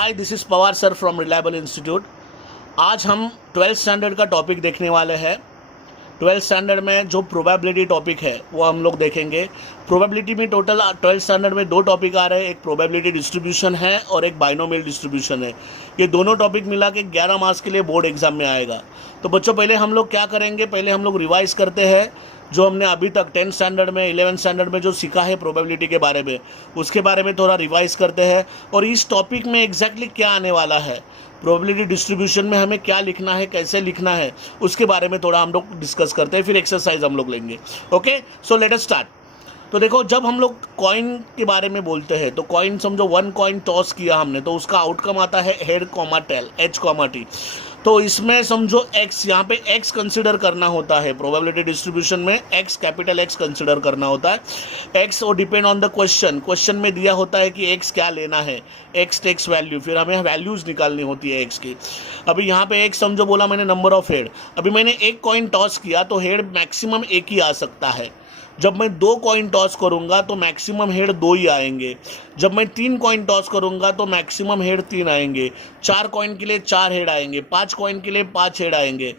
Hi, this is Pawar sir from reliable institute. आज हम 12th standard का टॉपिक देखने वाले हैं। 12th स्टैंडर्ड में जो प्रोबेबिलिटी टॉपिक है वो हम लोग देखेंगे। प्रोबेबिलिटी में टोटल 12th स्टैंडर्ड में दो टॉपिक आ रहे हैं, एक प्रोबेबिलिटी डिस्ट्रीब्यूशन है और एक बाइनोमियल डिस्ट्रीब्यूशन है। ये दोनों टॉपिक मिला के 11 मार्क्स के लिए बोर्ड एग्जाम में आएगा। तो बच्चों, पहले हम लोग क्या करेंगे, पहले हम लोग रिवाइज करते हैं जो हमने अभी तक 10th स्टैंडर्ड में 11th स्टैंडर्ड में जो सीखा है प्रोबेबिलिटी के बारे में, उसके बारे में थोड़ा रिवाइज करते हैं और इस टॉपिक में एग्जैक्टली क्या आने वाला है, प्रोबेबिलिटी डिस्ट्रीब्यूशन में हमें क्या लिखना है, कैसे लिखना है, उसके बारे में थोड़ा हम लोग डिस्कस करते हैं। फिर एक्सरसाइज हम लोग लेंगे। Okay, so let us start. तो देखो, जब हम लोग कॉइन के बारे में बोलते हैं तो कॉइन समझो, वन कॉइन टॉस किया हमने तो उसका आउटकम आता है head comma tail, H comma T. तो इसमें समझो एक्स, यहाँ पे एक्स कंसिडर करना होता है। प्रोबेबिलिटी डिस्ट्रीब्यूशन में एक्स, कैपिटल एक्स कंसिडर करना होता है। एक्स वो डिपेंड ऑन द क्वेश्चन में दिया होता है कि एक्स क्या लेना है, एक्स टेक्स वैल्यू, फिर हमें वैल्यूज निकालनी होती है एक्स की। अभी यहाँ पे एक्स समझो बोला मैंने नंबर ऑफ हेड। अभी मैंने एक कॉइन टॉस किया तो हेड मैक्सिमम एक ही आ सकता है। जब मैं दो कॉइन टॉस करूंगा तो मैक्सिमम हेड दो ही आएंगे। जब मैं तीन कॉइन टॉस करूंगा तो मैक्सिमम हेड तीन आएंगे। चार कॉइन के लिए चार हेड आएंगे, पांच कॉइन के लिए पांच हेड आएंगे।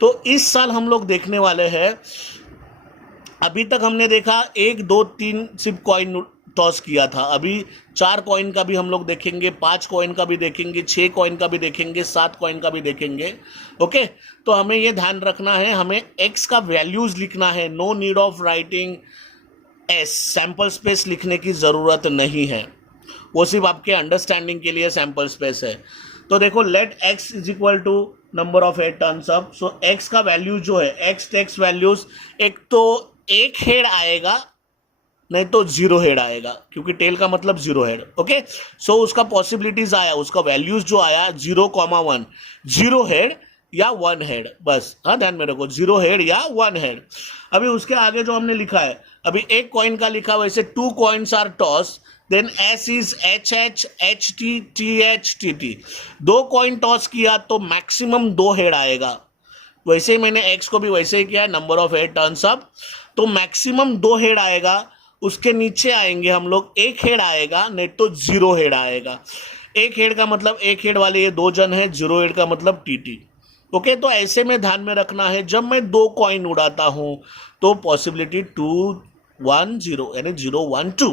तो इस साल हम लोग देखने वाले हैं, अभी तक हमने देखा एक दो तीन सिर्फ कॉइन टॉस किया था। अभी चार कॉइन का भी हम लोग देखेंगे, पांच कॉइन का भी देखेंगे, छः कॉइन का भी देखेंगे, सात कॉइन का भी देखेंगे। ओके, तो हमें ये ध्यान रखना है, हमें एक्स का वैल्यूज लिखना है। No need of writing S, sample space लिखने की ज़रूरत नहीं है, वो सिर्फ आपके अंडरस्टैंडिंग के लिए सैम्पल स्पेस है। तो देखो, let X is equal to number of head turns up. So X का वैल्यू जो है, एक्स टेक्स वैल्यूज, एक तो एक हेड आएगा, नहीं तो जीरो हेड आएगा, क्योंकि टेल का मतलब जीरो हेड। ओके, सो उसका पॉसिबिलिटीज आया, उसका वैल्यूज जो आया 0,1, जीरो हेड या वन हेड, बस। हाँ, ध्यान में रखो, जीरो हेड या वन हेड। अभी उसके आगे जो हमने लिखा है, अभी एक कॉइन का लिखा, वैसे two coins are toss, then S is H H, H T, T H, T T. दो कॉइन टॉस किया तो मैक्सिमम दो हेड आएगा। वैसे ही मैंने एक्स को भी वैसे ही किया, number of head turns up, तो मैक्सिमम दो हेड आएगा। उसके नीचे आएंगे हम लोग, एक हेड आएगा, नहीं तो जीरो हेड आएगा। एक हेड का मतलब एक हेड वाले ये दो जन है, जीरो हेड का मतलब टीटी। ओके, तो ऐसे में ध्यान में रखना है, जब मैं दो कॉइन उड़ाता हूं तो पॉसिबिलिटी 2 1 0 यानी 0 1 2।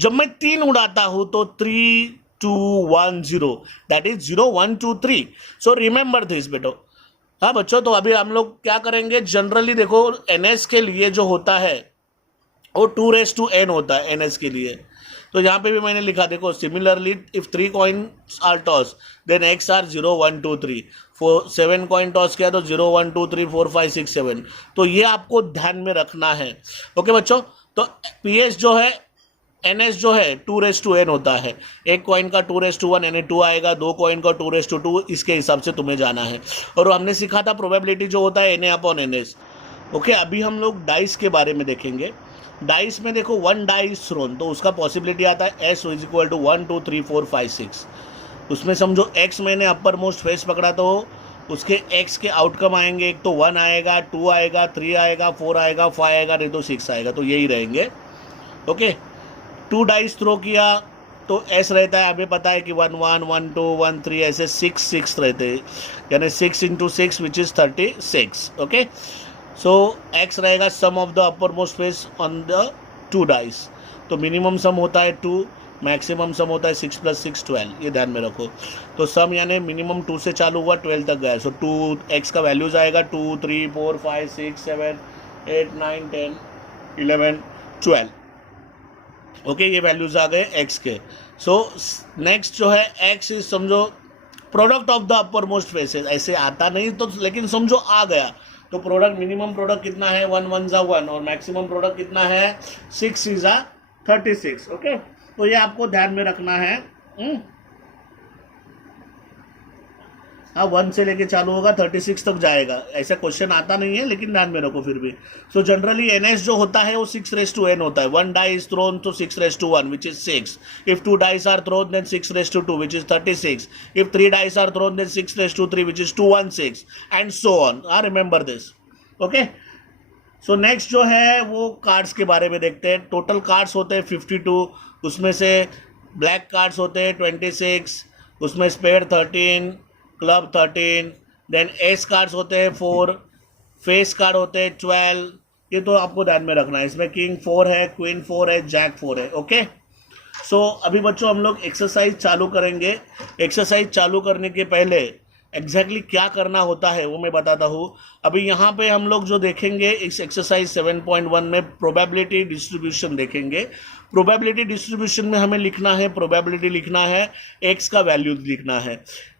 जब मैं तीन उड़ाता हूं तो 3 2 1 0, that is 0 1 2 3। So remember this बेटो। हाँ बच्चों, तो अभी हम लोग क्या करेंगे, जनरली देखो एनएस के लिए जो होता है वो 2n होता है एनएस के लिए। तो यहाँ पे भी मैंने लिखा, देखो, similarly if 3 coins are toss then X are 0 1 2 3। 7 coin toss किया तो 0 1 2 3 4 5 6 7। तो ये आपको ध्यान में रखना है। ओके बच्चों, तो पीएस जो है, एनएस जो है 2n होता है। एक कॉइन का 2n यानी 2 आएगा, दो कॉइन का 2 इसके हिसाब से तुम्हें जाना है। और हमने सीखा था प्रोबेबिलिटी जो होता है Na/NS। ओके, अभी हम लोग डाइस के बारे में देखेंगे। डाइस में देखो, वन डाइस थ्रोन, तो उसका पॉसिबिलिटी आता है एस इज इक्वल टू 1 2 3 4 5 6। उसमें समझो एक्स मैंने अपर मोस्ट फेस पकड़ा तो उसके एक्स के आउटकम आएंगे, एक तो 1 आएगा, 2 आएगा, 3 आएगा, 4 आएगा, 5 आएगा, नहीं तो 6 आएगा, तो यही रहेंगे। ओके, 2 डाइस थ्रो किया तो एस रहता है, हमें पता है कि 1 1 1 2 1 3 ऐसे 6 6 रहते हैं, यानी 6 × 6 which is 36। Okay, so X रहेगा sum of the upper most face on the 2 dice. तो मिनिमम सम होता है 2, मैक्सिमम सम होता है 6 + 6 12, ये ध्यान में रखो। तो सम यानी मिनिमम 2 से चालू हुआ 12 तक गया। सो 2 एक्स का वैल्यूज आएगा 2 3 4 5 6 7 8 9 10 11 12। ओके, ये वैल्यूज आ गए एक्स के। सो नेक्स्ट जो है एक्स इज समझो product of the upper most faces. ऐसे आता नहीं तो, लेकिन समझो आ गया तो प्रोडक्ट, मिनिमम प्रोडक्ट कितना है 1 1 = 1 और मैक्सिमम प्रोडक्ट कितना है 6 × 36। ओके, तो ये आपको ध्यान में रखना है। हाँ, 1 से लेके चालू होगा 36 तक जाएगा। ऐसा क्वेश्चन आता नहीं है, लेकिन ध्यान में रखो फिर भी। सो जनरली एनएस जो होता है वो 6n होता है। 1 डाई इज थ्रोन तो 6/1 which is 6। If 2 dice are thrown then 6/2 which is 36। If 3 dice are thrown then 6/3 which is 216 and so on. Remember this. Okay, so next जो है वो कार्ड्स के बारे में देखते हैं। टोटल कार्ड्स होते हैं 52, उसमें से ब्लैक कार्ड्स होते हैं 26, उसमें spade 13, club 13, then ace cards होते हैं 4, फेस कार्ड होते हैं 12, ये तो आपको ध्यान में रखना है। इसमें किंग 4 है, क्वीन 4 है, जैक 4 है। ओके, सो अभी बच्चों हम लोग एक्सरसाइज चालू करेंगे। एक्सरसाइज चालू करने के पहले एग्जैक्टली क्या करना होता है वो मैं बताता हूँ। अभी यहाँ पे हम लोग जो देखेंगे इस एक्सरसाइज 7.1 में प्रोबेबिलिटी डिस्ट्रीब्यूशन देखेंगे। प्रोबेबिलिटी डिस्ट्रीब्यूशन में हमें लिखना है, प्रोबेबिलिटी लिखना है, एक्स का वैल्यू लिखना है,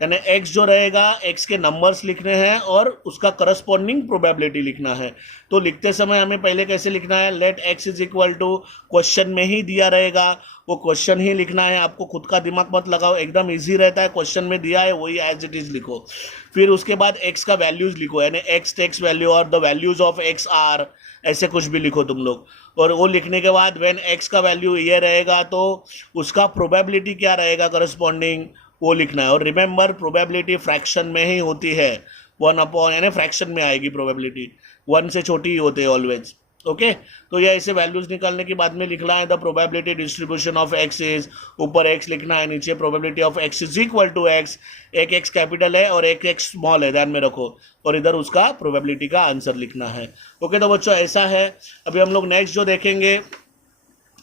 यानी एक्स जो रहेगा एक्स के नंबर्स लिखने हैं और उसका करस्पॉन्डिंग प्रोबेबिलिटी लिखना है। तो लिखते समय हमें पहले कैसे लिखना है, let X is equal to, question में ही दिया रहेगा वो क्वेश्चन ही लिखना है, आपको खुद का दिमाग मत लगाओ, एकदम इजी रहता है, क्वेश्चन में दिया है वही एज इट इज लिखो। फिर उसके बाद एक्स का वैल्यूज लिखो, यानी एक्स टेक्स वैल्यू और the values of X are, ऐसे कुछ भी लिखो तुम लोग। और वो लिखने के बाद व्हेन एक्स का वैल्यू ये रहेगा तो उसका प्रोबेबिलिटी क्या रहेगा करस्पॉन्डिंग, वो लिखना है। और रिमेंबर प्रोबेबिलिटी फ्रैक्शन में ही होती है, 1 अपॉन, यानी फ्रैक्शन में आएगी प्रोबेबिलिटी, 1 से छोटी ही होते हैं ऑलवेज। ओके, तो ये ऐसे वैल्यूज निकालने के बाद में लिखना है the probability distribution of X is, ऊपर एक्स लिखना है, नीचे probability of X is equal to X, एक एक्स कैपिटल है और एक एक्स स्मॉल है, ध्यान में रखो, और इधर उसका प्रोबेबिलिटी का आंसर लिखना है। ओके, तो बच्चों ऐसा है। अभी हम लोग नेक्स्ट जो देखेंगे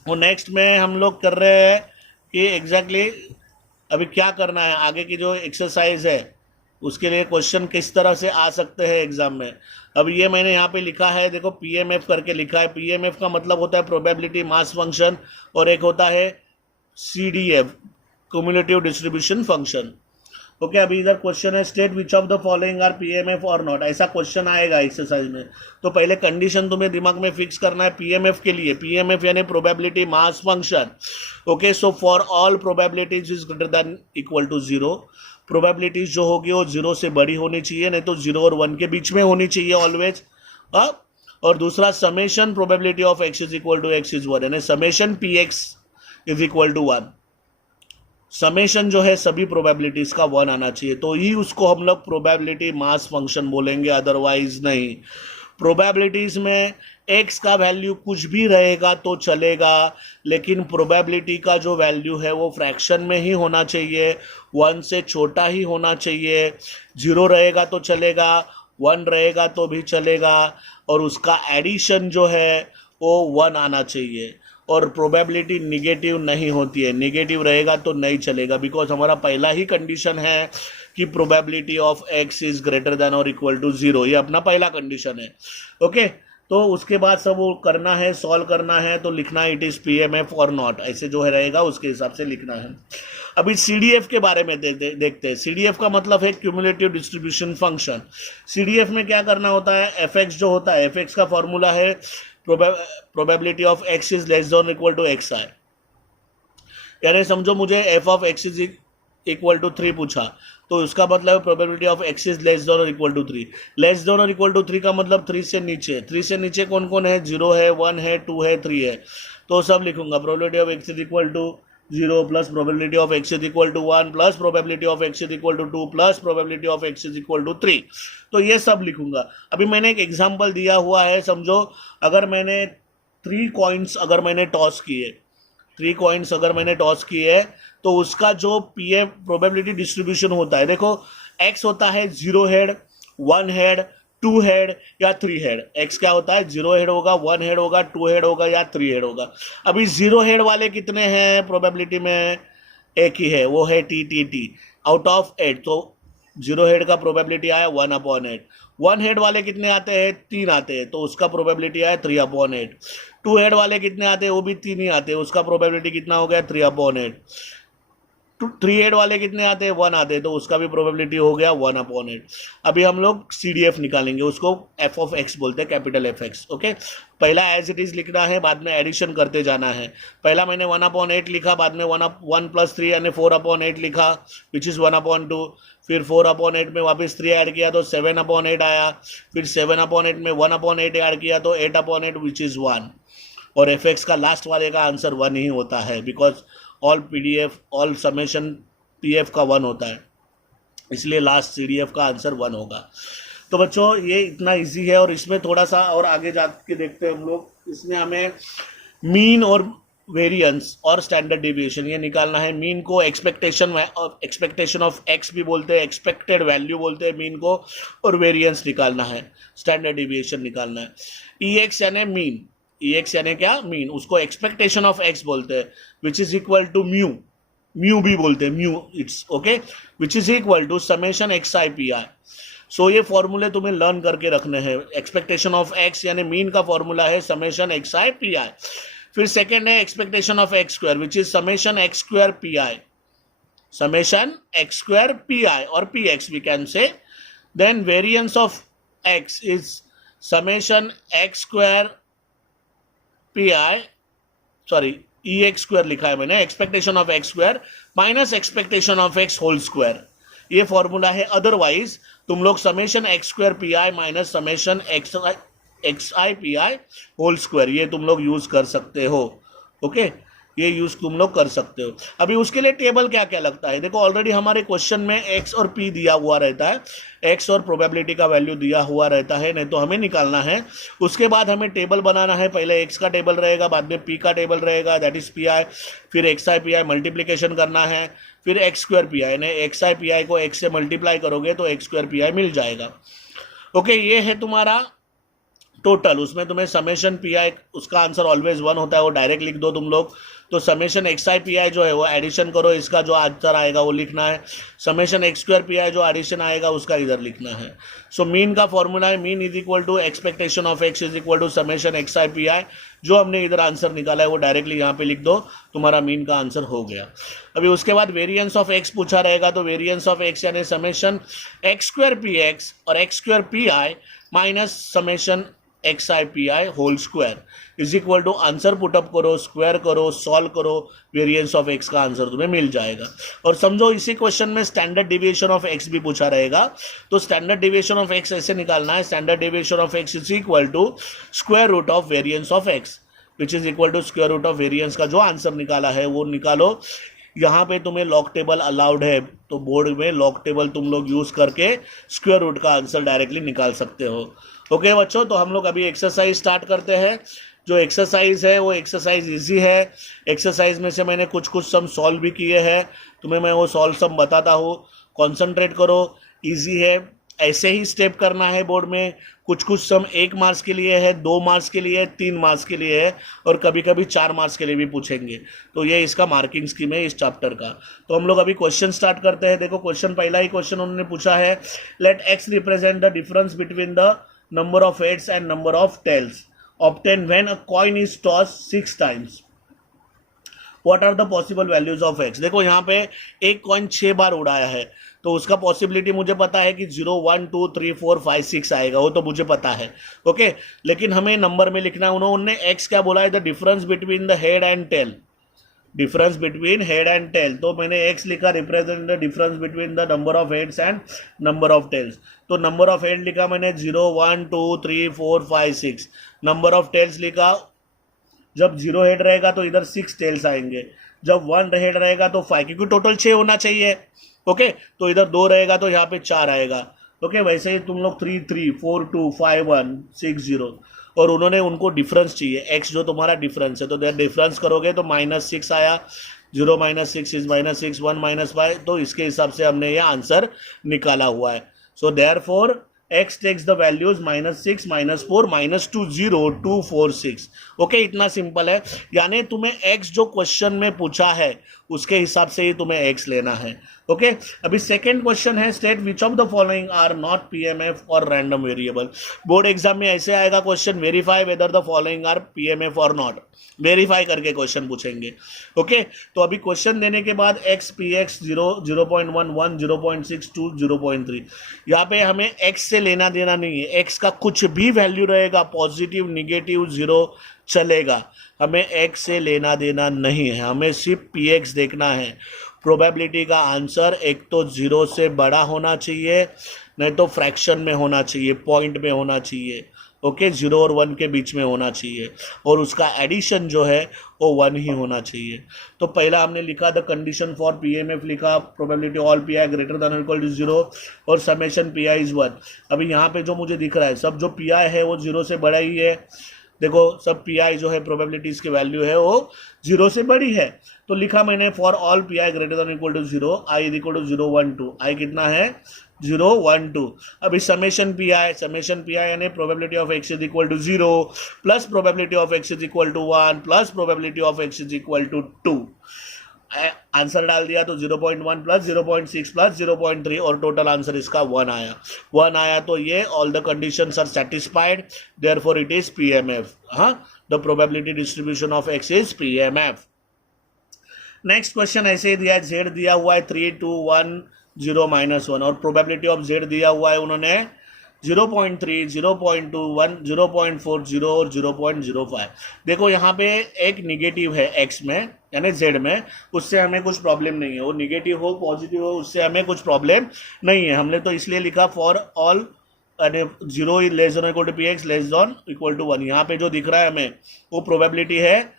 वो नेक्स्ट में हम लोग कर रहे हैं कि एग्जैक्टली अभी क्या करना है, आगे की जो एक्सरसाइज है उसके लिए क्वेश्चन किस तरह से आ सकते हैं एग्जाम में। अब ये मैंने यहाँ पे लिखा है, देखो पीएमएफ करके लिखा है। पीएमएफ का मतलब होता है प्रोबेबिलिटी मास फंक्शन, और एक होता है CDF, cumulative distribution function. Okay, अभी इधर क्वेश्चन है state which of the following are PMF और नॉट, ऐसा क्वेश्चन आएगा एक्सरसाइज में। तो पहले कंडीशन तुम्हें दिमाग में फिक्स करना है पीएमएफ के लिए। पीएमएफ यानी probability mass function. Okay, so for all probabilities is greater than equal to 0, probabilities जो होगी वो 0 से बड़ी होनी चाहिए, नहीं तो 0 और 1 के बीच में होनी चाहिए ऑलवेज। और दूसरा summation probability of X is equal to X is 1, यानी summation P X is equal to 1। Summation जो है सभी प्रोबेबिलिटीज का 1 आना चाहिए, तो ही उसको हम लोग प्रोबेबिलिटी मास फंक्शन बोलेंगे, अदरवाइज नहीं। प्रोबेबिलिटीज में एक्स का वैल्यू कुछ भी रहेगा तो चलेगा, लेकिन प्रोबेबिलिटी का जो वैल्यू है वो फ्रैक्शन में ही होना चाहिए, 1 से छोटा ही होना चाहिए। 0 रहेगा तो चलेगा, 1 रहेगा तो भी चलेगा, और उसका एडिशन जो है वो 1 आना चाहिए। और प्रोबेबिलिटी निगेटिव नहीं होती है, निगेटिव रहेगा तो नहीं चलेगा, बिकॉज हमारा पहला ही कंडीशन है कि probability of X is greater than और इक्वल टू 0, ये अपना पहला कंडीशन है। ओके, तो उसके बाद सब वो करना है, सॉल्व करना है, तो लिखना है इट इज पीएमएफ और नॉट, ऐसे जो है रहेगा उसके हिसाब से लिखना है। अभी सीडीएफ के बारे में देखते हैं। सीडीएफ का मतलब है क्यूमुलेटिव डिस्ट्रीब्यूशन फंक्शन। सीडीएफ में क्या करना होता है, एफएक्स जो होता है, एफएक्स का फॉर्मूला है probability of X is less than equal to X I, यानी समझो मुझे F of X is equal to 3 पूछा, तो उसका मतलब probability of X is less than और इक्वल टू 3। लेस देन और इक्वल टू 3 का मतलब 3 से नीचे। 3 से नीचे कौन कौन है, 0 है, 1 है, 2 है, 3 है, तो सब लिखूंगा। Probability of X is equal to 0 plus probability of X is equal to 1 plus probability of X is equal to 2 plus probability of X is equal to 3, तो ये सब लिखूंगा। अभी मैंने एक एग्जांपल दिया हुआ है, समझो अगर मैंने 3 कॉइन्स अगर मैंने टॉस किए, 3 कॉइन्स अगर मैंने टॉस किए, तो उसका जो पीएम प्रोबेबिलिटी डिस्ट्रीब्यूशन होता है, देखो एक्स होता है 0 हेड, 1 हेड, 2 हेड या 3 हेड। एक्स क्या होता है, 0 हेड होगा, 1 हेड होगा, 2 हेड होगा या 3 हेड होगा। अभी 0 हेड वाले कितने हैं प्रोबेबिलिटी में, एक ही है, वो है टी आउट ऑफ 8, तो 0 हेड का प्रोबेबिलिटी आया 1/8। 1 हेड वाले कितने आते हैं, 3 आते हैं, तो उसका प्रोबेबिलिटी आया 3/8। 2 हेड वाले कितने आते हैं, वो भी 3 ही आते हैं, उसका प्रोबेबिलिटी कितना हो गया 3/8। 3 हेड वाले कितने आते हैं, 1 आते हैं, तो उसका भी प्रोबेबिलिटी हो गया 1/8। अभी हम लोग सीडीएफ निकालेंगे, उसको एफ ऑफ एक्स बोलते हैं, कैपिटल एफ एक्स। ओके, पहला एज इट इज लिखना है, बाद में एडिशन करते जाना है। पहला मैंने 1/8 लिखा, बाद में 1 + 3 यानी 4/8 लिखा, विच इज़ 1/2। फिर 4/8 में वापस 3 ऐड किया तो 7/8 आया, फिर 7/8 में 1/8 ऐड किया तो 8/8 विच इज़ 1। और एफ एक्स का लास्ट वाले का आंसर 1 ही होता है, because all PDF all summation PF का 1 होता है, इसलिए लास्ट सीडीएफ का आंसर 1 होगा। तो बच्चों ये इतना इजी है, और इसमें थोड़ा सा और आगे जा के देखते हैं हम लोग। इसमें हमें मीन और वेरियंस और स्टैंडर्ड डिविएशन, ये निकालना है। मीन को एक्सपेक्टेशन ऑफ एक्स भी बोलते हैं, एक्सपेक्टेड वैल्यू बोलते हैं मीन को, और वेरियंस निकालना है, स्टैंडर्ड डिविएशन निकालना है। ई एक्स यानी मीन, ई एक्स यानी क्या, मीन, उसको एक्सपेक्टेशन ऑफ एक्स बोलते हैं, which is equal to mu, mu भी बोलते हैं, mu it's okay, which is equal to summation X I P I. So ये फॉर्मूले तुम्हें लर्न करके रखने हैं। एक्सपेक्टेशन ऑफ एक्स यानी मीन का फॉर्मूला है summation X I P I. फिर सेकेंड है expectation of X square, which is summation x square P I, summation x square P I और P X we can say. Then variance of X is summation x square P I, sorry E X square लिखा है मैंने, expectation of X square minus expectation of X whole square, ये formula है। Otherwise तुम लोग summation x square P I minus summation X I P I whole square, ये तुम लोग यूज कर सकते हो। ओके, ये यूज तुम लोग कर सकते हो। अभी उसके लिए टेबल क्या क्या लगता है, देखो ऑलरेडी हमारे क्वेश्चन में एक्स और पी दिया हुआ रहता है, एक्स और प्रोबेबिलिटी का वैल्यू दिया हुआ रहता है, नहीं तो हमें निकालना है। उसके बाद हमें टेबल बनाना है, पहले एक्स का टेबल रहेगा, बाद में पी का टेबल रहेगा, दैट इज पी आई, फिर x I P I multiplication करना है, फिर x square P I, x I P आई को एक्स से मल्टीप्लाई करोगे तो एक्स स्क्वायर पी आई मिल जाएगा। ओके, ये है तुम्हारा टोटल। उसमें तुम्हें समेशन पी आई, उसका आंसर ऑलवेज 1 होता है, वो डायरेक्ट लिख दो तुम लोग। तो summation X I P I जो है वो एडिशन करो, इसका जो आंसर आएगा वो लिखना है। Summation x square P I जो एडिशन आएगा उसका इधर लिखना है। सो मीन का फॉर्मूला है, mean is equal to expectation of X is equal to summation X I P I. जो हमने इधर आंसर निकाला है वो डायरेक्टली यहाँ पे लिख दो, तुम्हारा मीन का आंसर हो गया। अभी उसके बाद वेरियंस ऑफ एक्स पूछा रहेगा, तो वेरियंस ऑफ एक्स यानी summation x square P X और X square P I minus summation X I P I whole square is equal to, answer put up करो, स्क्वायर करो, सॉल्व करो, वेरिएंस ऑफ एक्स का answer तुम्हें मिल जाएगा। और समझो इसी क्वेश्चन में स्टैंडर्ड डिविएशन ऑफ एक्स भी पूछा रहेगा, तो स्टैंडर्ड डिविएशन ऑफ एक्स ऐसे निकालना है, standard deviation of X is equal to square root of variance of X, which is equal to square root of variance का जो आंसर निकाला है वो निकालो। यहाँ पे तुम्हें लॉग टेबल अलाउड है, तो बोर्ड में लॉग टेबल तुम लोग यूज करके स्क्वायर रूट का आंसर डायरेक्टली निकाल सकते हो। ओके बच्चों, तो हम लोग अभी एक्सरसाइज स्टार्ट करते हैं। जो एक्सरसाइज है वो एक्सरसाइज इजी है। एक्सरसाइज में से मैंने कुछ सम सॉल्व भी किए हैं, तुम्हें मैं वो सॉल्व सम बताता हूँ। कॉन्सेंट्रेट करो, इजी है, ऐसे ही स्टेप करना है बोर्ड में। कुछ सम 1 मार्क्स के लिए है, 2 मार्क्स के लिए है, 3 मार्क्स के लिए है, और कभी कभी 4 मार्क्स के लिए भी पूछेंगे। तो ये इसका मार्किंग स्कीम है इस चैप्टर का। तो हम लोग अभी क्वेश्चन स्टार्ट करते हैं। देखो क्वेश्चन, पहला ही क्वेश्चन उन्होंने पूछा है, let X represent the difference between the number of heads and number of tails obtained when a coin is tossed 6 times. What are the possible values of x? देखो यहाँ पे एक कॉइन 6 बार उड़ाया है, तो उसका पॉसिबिलिटी मुझे पता है कि 0 1 2 3 4 5 6 आएगा, वो तो मुझे पता है। ओके, लेकिन हमें नंबर में लिखना है। उन्होंने x क्या बोला है, the difference between the head and tail, difference between head and tail. तो मैंने x लिखा represent the difference between the number of heads and number of tails. तो नंबर ऑफ हेड लिखा मैंने 0 1 2 3 4 5 6। नंबर ऑफ टेल्स लिखा, जब 0 head रहेगा तो इधर 6 टेल्स आएंगे, जब 1 हेड रहेगा तो 5, क्योंकि टोटल 6 होना चाहिए। ओके, तो इधर 2 रहेगा तो यहाँ पे 4 आएगा। ओके, वैसे ही तुम लोग 3 3 4 2 5 1 6 0, और उन्होंने उनको डिफरेंस चाहिए, एक्स जो तुम्हारा डिफरेंस है, तो डिफरेंस करोगे तो -6 आया, 0 - 6 इज -6, 1 - 5, तो इसके हिसाब से हमने ये आंसर निकाला हुआ है। So therefore x takes the values -6 -4 -2 0 2 4 6। Okay, इतना सिंपल है। यानी तुम्हें x जो क्वेश्चन में पूछा है उसके हिसाब से ही तुम्हें x लेना है। ओके, अभी सेकेंड क्वेश्चन है, state which of the following are not PMF और रैंडम वेरिएबल। बोर्ड एग्जाम में ऐसे आएगा question, verify whether the following are PMF और नॉट, वेरीफाई करके क्वेश्चन पूछेंगे। ओके, तो अभी क्वेश्चन देने के बाद x पी एक्स 0 0.1 1 0.6 2 0.3, यहाँ पे हमें x से लेना देना नहीं है, x का कुछ भी वैल्यू रहेगा, पॉजिटिव निगेटिव 0 चलेगा, हमें x से लेना देना नहीं है, हमें सिर्फ px देखना है। प्रोबेबिलिटी का आंसर एक तो 0 से बड़ा होना चाहिए, नहीं तो फ्रैक्शन में होना चाहिए, पॉइंट में होना चाहिए। ओके, 0 और 1 के बीच में होना चाहिए, और उसका एडिशन जो है वो 1 ही होना चाहिए। तो पहला हमने लिखा द कंडीशन फॉर पीएमएफ, लिखा probability all P I greater than equal to 0 और समेशन पी आई इज 1। अभी यहाँ पे जो मुझे दिख रहा है सब जो पी आई है वो 0 से बड़ा ही है, देखो सब पी आई जो है प्रोबेबिलिटीज की वैल्यू है वो 0 से बड़ी है, तो लिखा मैंने for all P I greater than equal to 0 I is equal to 0 1 2, I कितना है 0 1 2। अभी समेशन पी आई यानी probability of X is equal to 0 plus probability of X is equal to 1 plus probability of X is equal to 2। Answer डाल दिया तो 0.1 plus 0.6 plus 0.3 और total answer इसका 1 आया तो ये all the conditions are satisfied, therefore it is PMF. हाँ, the probability distribution of X is PMF. Next question ऐसे ही दिया है, जेड दिया हुआ है 3 2 1 0 -1 और प्रोबेबिलिटी ऑफ जेड दिया हुआ है उन्होंने 0.3 0.21 0.40 और 0.05। देखो यहाँ पे एक निगेटिव है एक्स में यानी जेड में, उससे हमें कुछ प्रॉब्लम नहीं है, वो निगेटिव हो पॉजिटिव हो उससे हमें कुछ प्रॉब्लम नहीं है। हमने तो इसलिए लिखा for all 0 is less than equal to P X less than equal to 1। यहाँ पे जो दिख रहा है हमें वो प्रोबेबिलिटी है,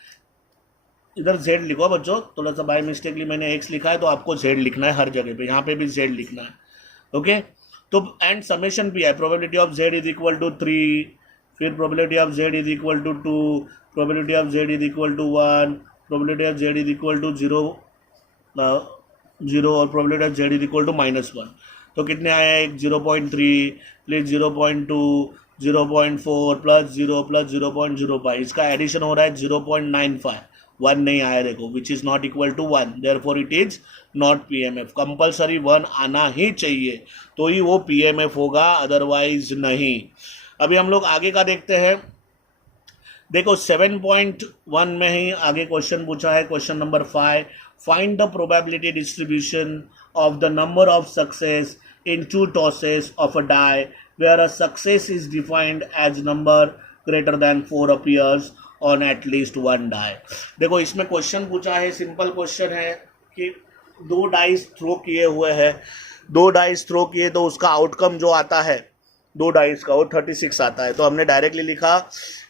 इधर जेड लिखो बच्चों, थोड़ा सा बाय मिस्टेकली मैंने एक्स लिखा है तो आपको जेड लिखना है हर जगह पे, यहाँ पे भी जेड लिखना है। ओके, तो एंड समेशन भी है, probability of Z is equal to 3, फिर probability of Z is equal to 2, probability of Z is equal to 1, probability of Z is equal to 0 और probability of Z is equal to -1। तो कितने आए हैं, 0.3 plus 0.2 0.4 plus 0 plus 0.05, इसका addition हो रहा है 0.95, 1 नहीं आया देखो, which is not equal to 1, therefore it is not PMF. Compulsory 1 आना ही चाहिए तो ही वो पीएमएफ होगा, अदरवाइज नहीं। अभी हम लोग आगे का देखते हैं। देखो 7.1 में ही आगे क्वेश्चन पूछा है, question number 5, find the probability distribution of the number of success in 2 tosses of a die where a success is defined as number greater than 4 appears on at least 1 die. देखो इसमें question पूछा है, simple question है कि 2 dice throw किए हुए हैं, 2 dice throw किए तो उसका आउटकम जो आता है 2 डाइस का वो 36 आता है। तो हमने डायरेक्टली लिखा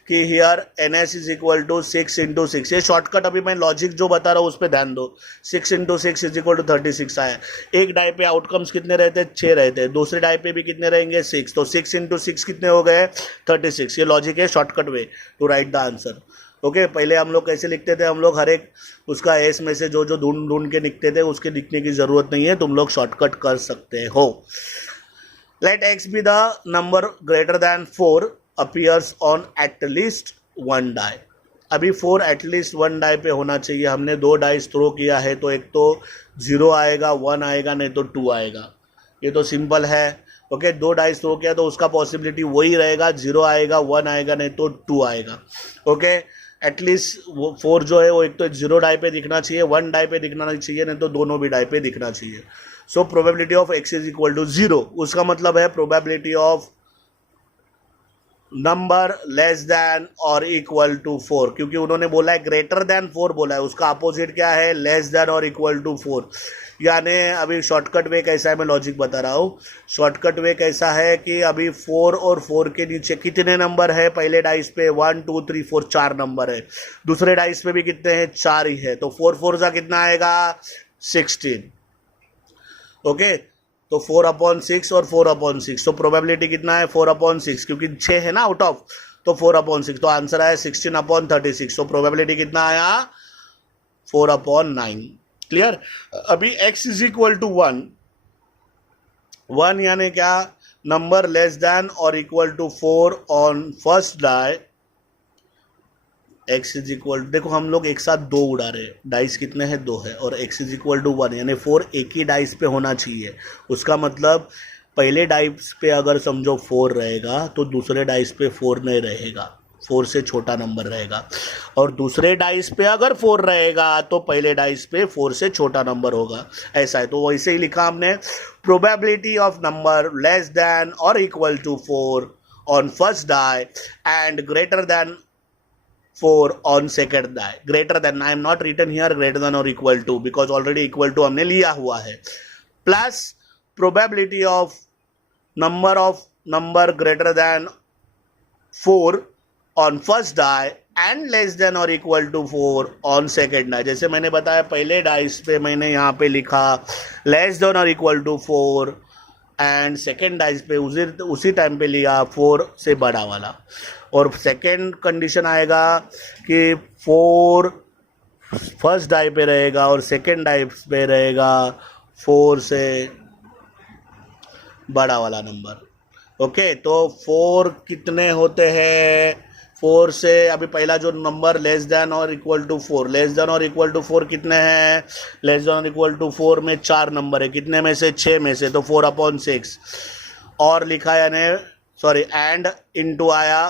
कि here NS is equal to 6 into 6। ये शॉर्टकट अभी मैं लॉजिक जो बता रहा हूँ उस पर ध्यान दो। 6 इंटू 6 इज इक्वल टू 36 आया। एक डाई पे आउटकम्स कितने रहते हैं, 6 रहते हैं, दूसरे डाई पे भी कितने रहेंगे 6, तो 6 इंटू 6 कितने हो गए 36। ये लॉजिक है, shortcut way to write the answer. Okay, पहले हम लोग कैसे लिखते थे, हम लोग हर एक उसका एस में से जो जो ढूंढ के लिखते थे उसके लिखने की जरूरत नहीं है, तुम लोग शॉर्टकट कर सकते हो। Let X be the number greater than 4 appears on at least 1 die। अभी 4 एटलीस्ट 1 डाई पे होना चाहिए। हमने 2 डाइस थ्रो किया है तो एक तो 0 आएगा, 1 आएगा, नहीं तो 2 आएगा। ये तो सिंपल है। ओके, 2 डाइस थ्रो किया तो उसका पॉसिबिलिटी वही रहेगा, 0 आएगा, 1 आएगा, नहीं तो 2 आएगा। ओके, एटलीस्ट 4 जो है वो एक तो 0 डाई पे दिखना चाहिए, 1 डाई पे दिखना नहीं चाहिए, नहीं तो दोनों भी डाई पे दिखना चाहिए। So probability of X is equal to 0, उसका मतलब है probability of number less than और इक्वल टू 4, क्योंकि उन्होंने बोला है ग्रेटर देन 4 बोला है, उसका अपोजिट क्या है, लेस देन और इक्वल टू 4। यानी अभी शॉर्टकट वे कैसा है, मैं लॉजिक बता रहा हूँ। शॉर्टकट वे कैसा है कि अभी 4 और 4 के नीचे कितने नंबर है, पहले डाइस पे 1 2 3 4 4 नंबर है, दूसरे डाइस पे भी कितने हैं, 4 ही है, तो 4 4 का कितना आएगा 16। ओके, तो 4/6 और 4/6, तो प्रोबेबिलिटी कितना है 4/6, क्योंकि 6 है ना आउट ऑफ, तो 4/6, तो आंसर आया 16/36। तो प्रोबेबिलिटी कितना आया 4/9। क्लियर। अभी x इज इक्वल टू 1 यानी क्या, नंबर लेस देन और equal to 4 on first die. x is equal, देखो हम लोग एक साथ 2 उड़ा रहे हैं, डाइस कितने हैं 2 है, और x इज इक्वल टू 1 यानी 4 एक ही डाइस पे होना चाहिए। उसका मतलब पहले डाइस पे अगर समझो 4 रहेगा तो दूसरे डाइस पे 4 नहीं रहेगा, 4 से छोटा नंबर रहेगा, और दूसरे डाइस पे अगर 4 रहेगा तो पहले डाइस पे 4 से छोटा नंबर होगा, ऐसा है। तो वैसे ही लिखा हमने, probability of number less than और equal to 4 on first die and greater than 4 on second die। greater than, I am not written here greater than or equal to because already equal to हमने लिया हुआ है, plus probability of number greater than 4 on first die and less than or equal to 4 on second die। जैसे मैंने बताया पहले dice पे मैंने यहाँ पे लिखा less than or equal to 4 and second dice पे उसी टाइम पे लिया 4 से बड़ा वाला, और सेकेंड कंडीशन आएगा कि 4 फर्स्ट डाई पे रहेगा और सेकेंड डाई पे रहेगा 4 से बड़ा वाला नंबर। ओके, तो 4 कितने होते हैं? 4 से अभी पहला जो नंबर लेस देन और इक्वल टू 4, लेस देन और इक्वल टू 4 कितने हैं? लेस देन और इक्वल टू 4 में 4 नंबर है, कितने में से? 6 में से, तो 4/6 और लिखा यानी सॉरी एंड इनटू आया,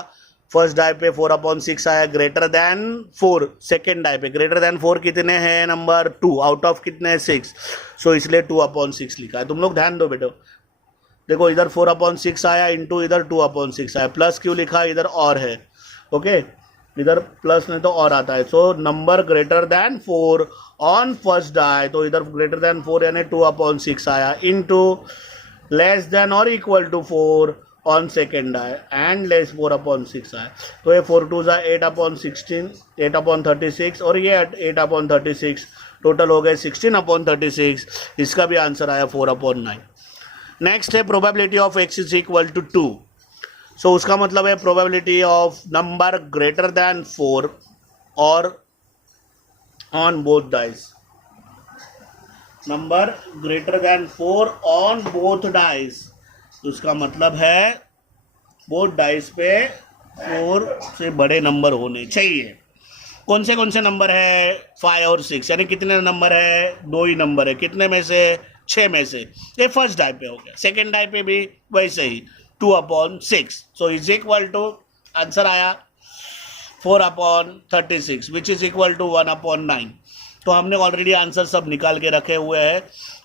फर्स्ट डाई पे 4/6 आया, ग्रेटर देन 4 सेकेंड डाई पे, ग्रेटर देन 4 कितने हैं? नंबर 2 आउट ऑफ कितने हैं? 6, सो इसलिए 2/6 लिखा है। तुम लोग ध्यान दो बेटो, देखो इधर 4/6 आया इंटू इधर 2/6 आया, प्लस क्यों लिखा? इधर और है, ओके इधर प्लस नहीं तो और आता है। So number greater than 4 on first die, तो इधर ग्रेटर देन 4 यानी 2/6 आया, इनटू लेस देन और equal to 4 on second die and less 4/6 आया, तो ये 4 2 8/16 8/36 और ये 8/36, टोटल हो गए 16/36। इसका भी आंसर आया 4/9। नेक्स्ट है probability of x is equal to 2। So उसका मतलब है probability of number greater than 4 और on both dice, number greater than 4 on both dice, उसका मतलब है बोथ डाइस पे 4 से बड़े नंबर होने चाहिए। कौन से नंबर है? 5 और 6, यानी कितने नंबर है? 2 ही नंबर है, कितने में से? 6 में से। ये फर्स्ट डाई पे हो गया, सेकेंड डाई पे भी वैसे ही 2/6, so is equal to answer आया 4/36 विच इज इक्वल टू 1/9। तो हमने ऑलरेडी आंसर सब निकाल के रखे हुए हैं।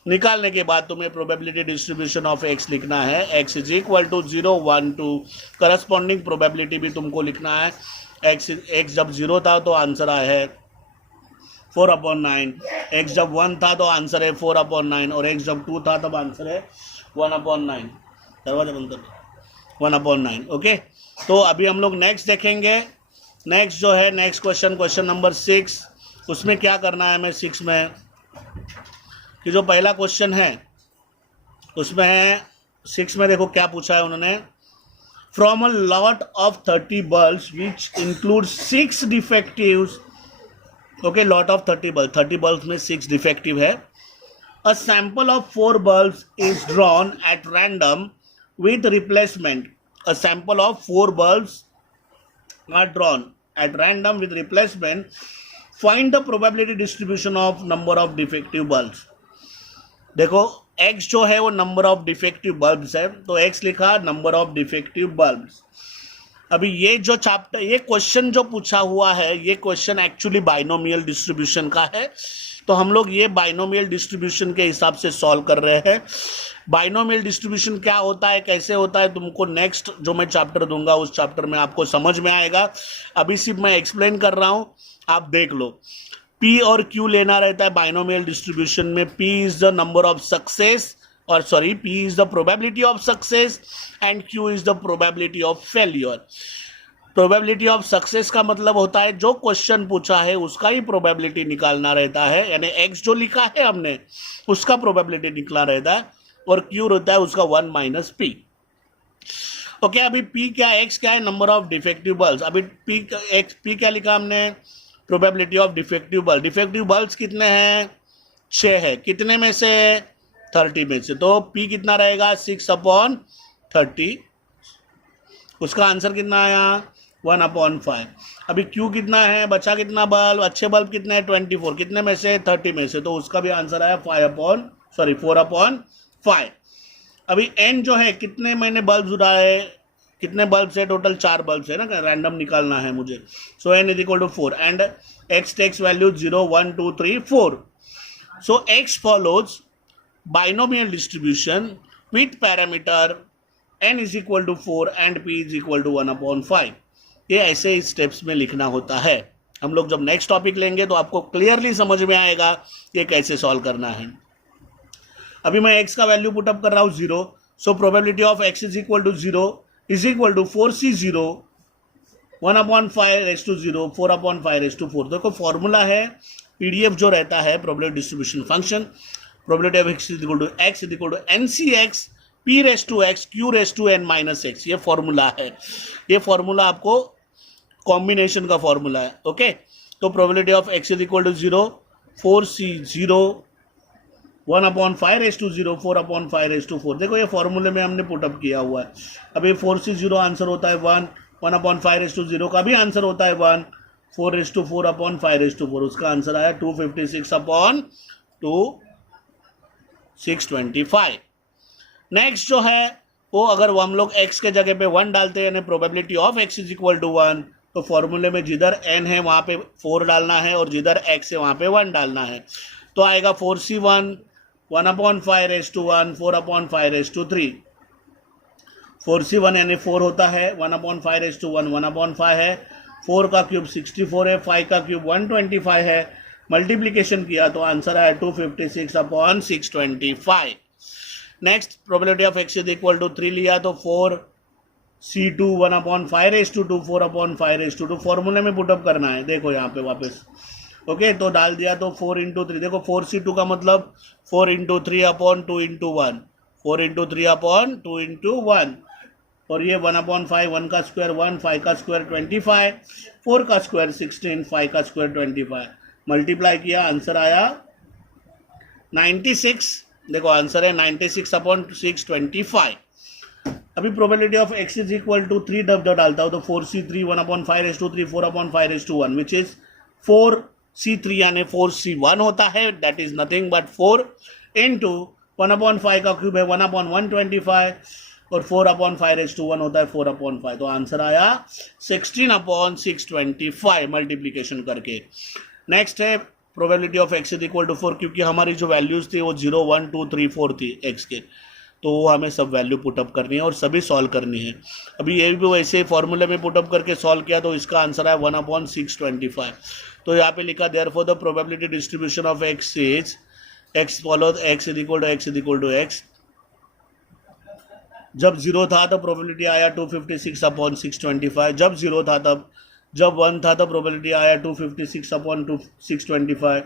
निकालने के बाद तुम्हें प्रोबेबिलिटी डिस्ट्रीब्यूशन ऑफ x लिखना है, x is equal to 0 1 2, corresponding probability भी तुमको लिखना है। x जब 0 था तो आंसर आया है 4/9, x जब 1 था तो आंसर है 4/9, और x जब 2 था तब आंसर है 1/9। दरवाजा बंद कर, 1/9। ओके, तो अभी हम लोग नेक्स्ट देखेंगे। नेक्स्ट जो है नेक्स्ट क्वेश्चन नंबर 6, उसमें क्या करना है हमें 6 में, कि जो पहला क्वेश्चन है उसमें है 6 में देखो क्या पूछा है उन्होंने, from a lot of 30 bulbs which include 6 defectives. Okay, lot of 30 bulb में 6 डिफेक्टिव है। A sample of 4 bulbs is drawn at random with replacement. A sample of 4 bulbs are drawn at random with replacement. Find the probability distribution of number of defective bulbs. देखो x जो है वो number of defective bulbs है, तो x लिखा number of defective bulbs. अभी ये जो चैप्टर, ये क्वेश्चन जो पूछा हुआ है, ये क्वेश्चन एक्चुअली बाइनोमियल डिस्ट्रीब्यूशन का है, तो हम लोग ये बाइनोमियल डिस्ट्रीब्यूशन के हिसाब से सॉल्व कर रहे हैं। बाइनोमियल डिस्ट्रीब्यूशन क्या होता है, कैसे होता है, तुमको नेक्स्ट जो मैं चैप्टर दूंगा उस चैप्टर में आपको समझ में आएगा। अभी सिर्फ मैं एक्सप्लेन कर रहा हूँ, आप देख लो। P और Q लेना रहता है बाइनोमियल डिस्ट्रीब्यूशन में। P is the number of success, और sorry P is the probability of success and Q is the probability of failure. Probability of success का मतलब होता है जो क्वेश्चन पूछा है उसका ही प्रोबेबिलिटी निकालना रहता है, यानी x जो लिखा है हमने उसका प्रोबेबिलिटी निकला रहता है, और Q रहता है उसका 1 - P। ओके, अभी P क्या, x क्या है, नंबर ऑफ डिफेक्टिव बल्ब्स। अभी P क्या लिखा हमने, probability of defective bulb. Defective bulbs कितने हैं, 6 है, कितने में से, 30 में से, तो P कितना रहेगा 6/30। उसका आंसर कितना आया 1/5। अभी Q कितना है, बचा कितना बल्ब, अच्छे बल्ब कितने हैं 24, कितने में से, 30 में से, तो उसका भी आंसर आया 4/5। अभी N जो है, कितने मैंने बल्ब उड़ाए, कितने बल्ब है, टोटल 4 बल्ब है ना, रैंडम निकालना है मुझे। So n = 4 and x takes value 0 1 2 3 4। So x follows binomial distribution with parameter n = 4 and p = 1/5। ये ऐसे स्टेप्स में लिखना होता है। हम लोग जब नेक्स्ट टॉपिक लेंगे तो आपको क्लियरली समझ में आएगा ये कैसे सॉल्व करना है। अभी मैं x का वैल्यू पुटअप कर रहा हूँ 0, सो probability of x = 0 is equal to 4C0 1/5 * 4/5 देखो फॉर्मूला है, PDF जो रहता है probability distribution function, probability of x = NCX p raise to x q raise to n minus x, ये फॉर्मूला है। ये फॉर्मूला आपको कॉम्बिनेशन का फॉर्मूला है। ओके, तो probability of x is equal to 0, 4c0 1/5 raise to 0, 4/5 raise to 4। देखो ये फॉर्मूले में हमने पुटअप किया हुआ है। अब ये 4c0 आंसर होता है 1, 1/5 रेस टू 0 का भी आंसर होता है 1, 4 रेस टू 4/5 रेस टू 4, उसका आंसर आया 256/625। नेक्स्ट जो है वो अगर वो हम लोग x के जगह पे 1 डालते हैं यानी probability of x is equal to 1, तो फॉर्मूले में जिधर n है वहाँ पे 4 डालना है और जिधर x है वहाँ पे 1 डालना है। तो आएगा 4c1 1/5 raise to 1, 4/5 raise to 3। 4c1 यानी 4 होता है, 1/5 रेस टू 1 1/5 है, 4 का क्यूब 64 है, 5 का क्यूब 125 है। मल्टीप्लीकेशन किया तो आंसर आया 256/625। Next probability of x is equal to 3 लिया तो 4c2 1/5 raise to 2, 4/5 raise to 2 फॉर्मूले में पुटअप करना है। देखो यहाँ पे वापस ओके, तो डाल दिया तो 4 इंटू 3। देखो 4c2 का मतलब 4 इंटू 3/2 इंटू 1, 4 इंटू 3/2 इंटू 1, और ये 1/5, 1 का स्क्वायर 1, 5 का स्क्वायर 25, 4 का स्क्वायर 16, 5 का स्क्वायर 25। मल्टीप्लाई किया आंसर आया 96। देखो आंसर है 96/625। अभी probability of x is equal to 3 डालता हूँ तो 4c3 1/5 raise to 3, 4/5 raise to 1 which is 4c3 यानी 4c1 होता है, that is nothing but 4 into 1/5 का क्यूब है 1/125 और 4/5 रेस टू 1 होता है 4/5। तो आंसर आया 16/625 मल्टीप्लीकेशन करके। नेक्स्ट है probability of x is equal to 4, क्योंकि हमारी जो वैल्यूज थी वो 0 1 2 3 4 थी x के, तो वो हमें सब वैल्यू पुटअप करनी है और सभी सॉल्व करनी है। अभी ये भी वैसे फॉर्मूले में पुटअप करके सॉल्व किया तो इसका आंसर है 1/625। तो यहाँ पे लिखा therefore the probability distribution of x is x follows x is equal to x। जब 0 था तो प्रोबेबिलिटी आया 256/625, जब 0 था तब, जब 1 था तो प्रोबेबिलिटी आया 256/625,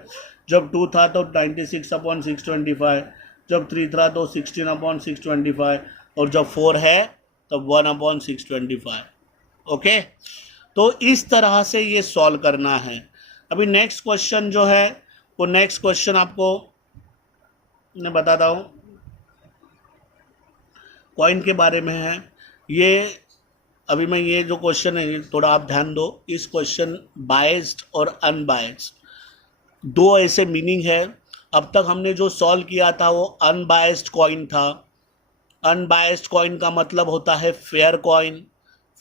जब 2 था तो 96/625, जब 3 था तो 16/625 और जब 4 है तब 1/625। ओके, तो इस तरह से ये सॉल्व करना है। अभी नेक्स्ट क्वेश्चन जो है वो नेक्स्ट क्वेश्चन आपको मैं बताता हूँ, कॉइन के बारे में है ये। अभी मैं ये जो क्वेश्चन है थोड़ा आप ध्यान दो, इस क्वेश्चन बायस्ड और अनबायस्ड दो ऐसे मीनिंग है। अब तक हमने जो सॉल्व किया था वो अनबायस्ड कॉइन था। अनबायस्ड कॉइन का मतलब होता है फेयर कॉइन।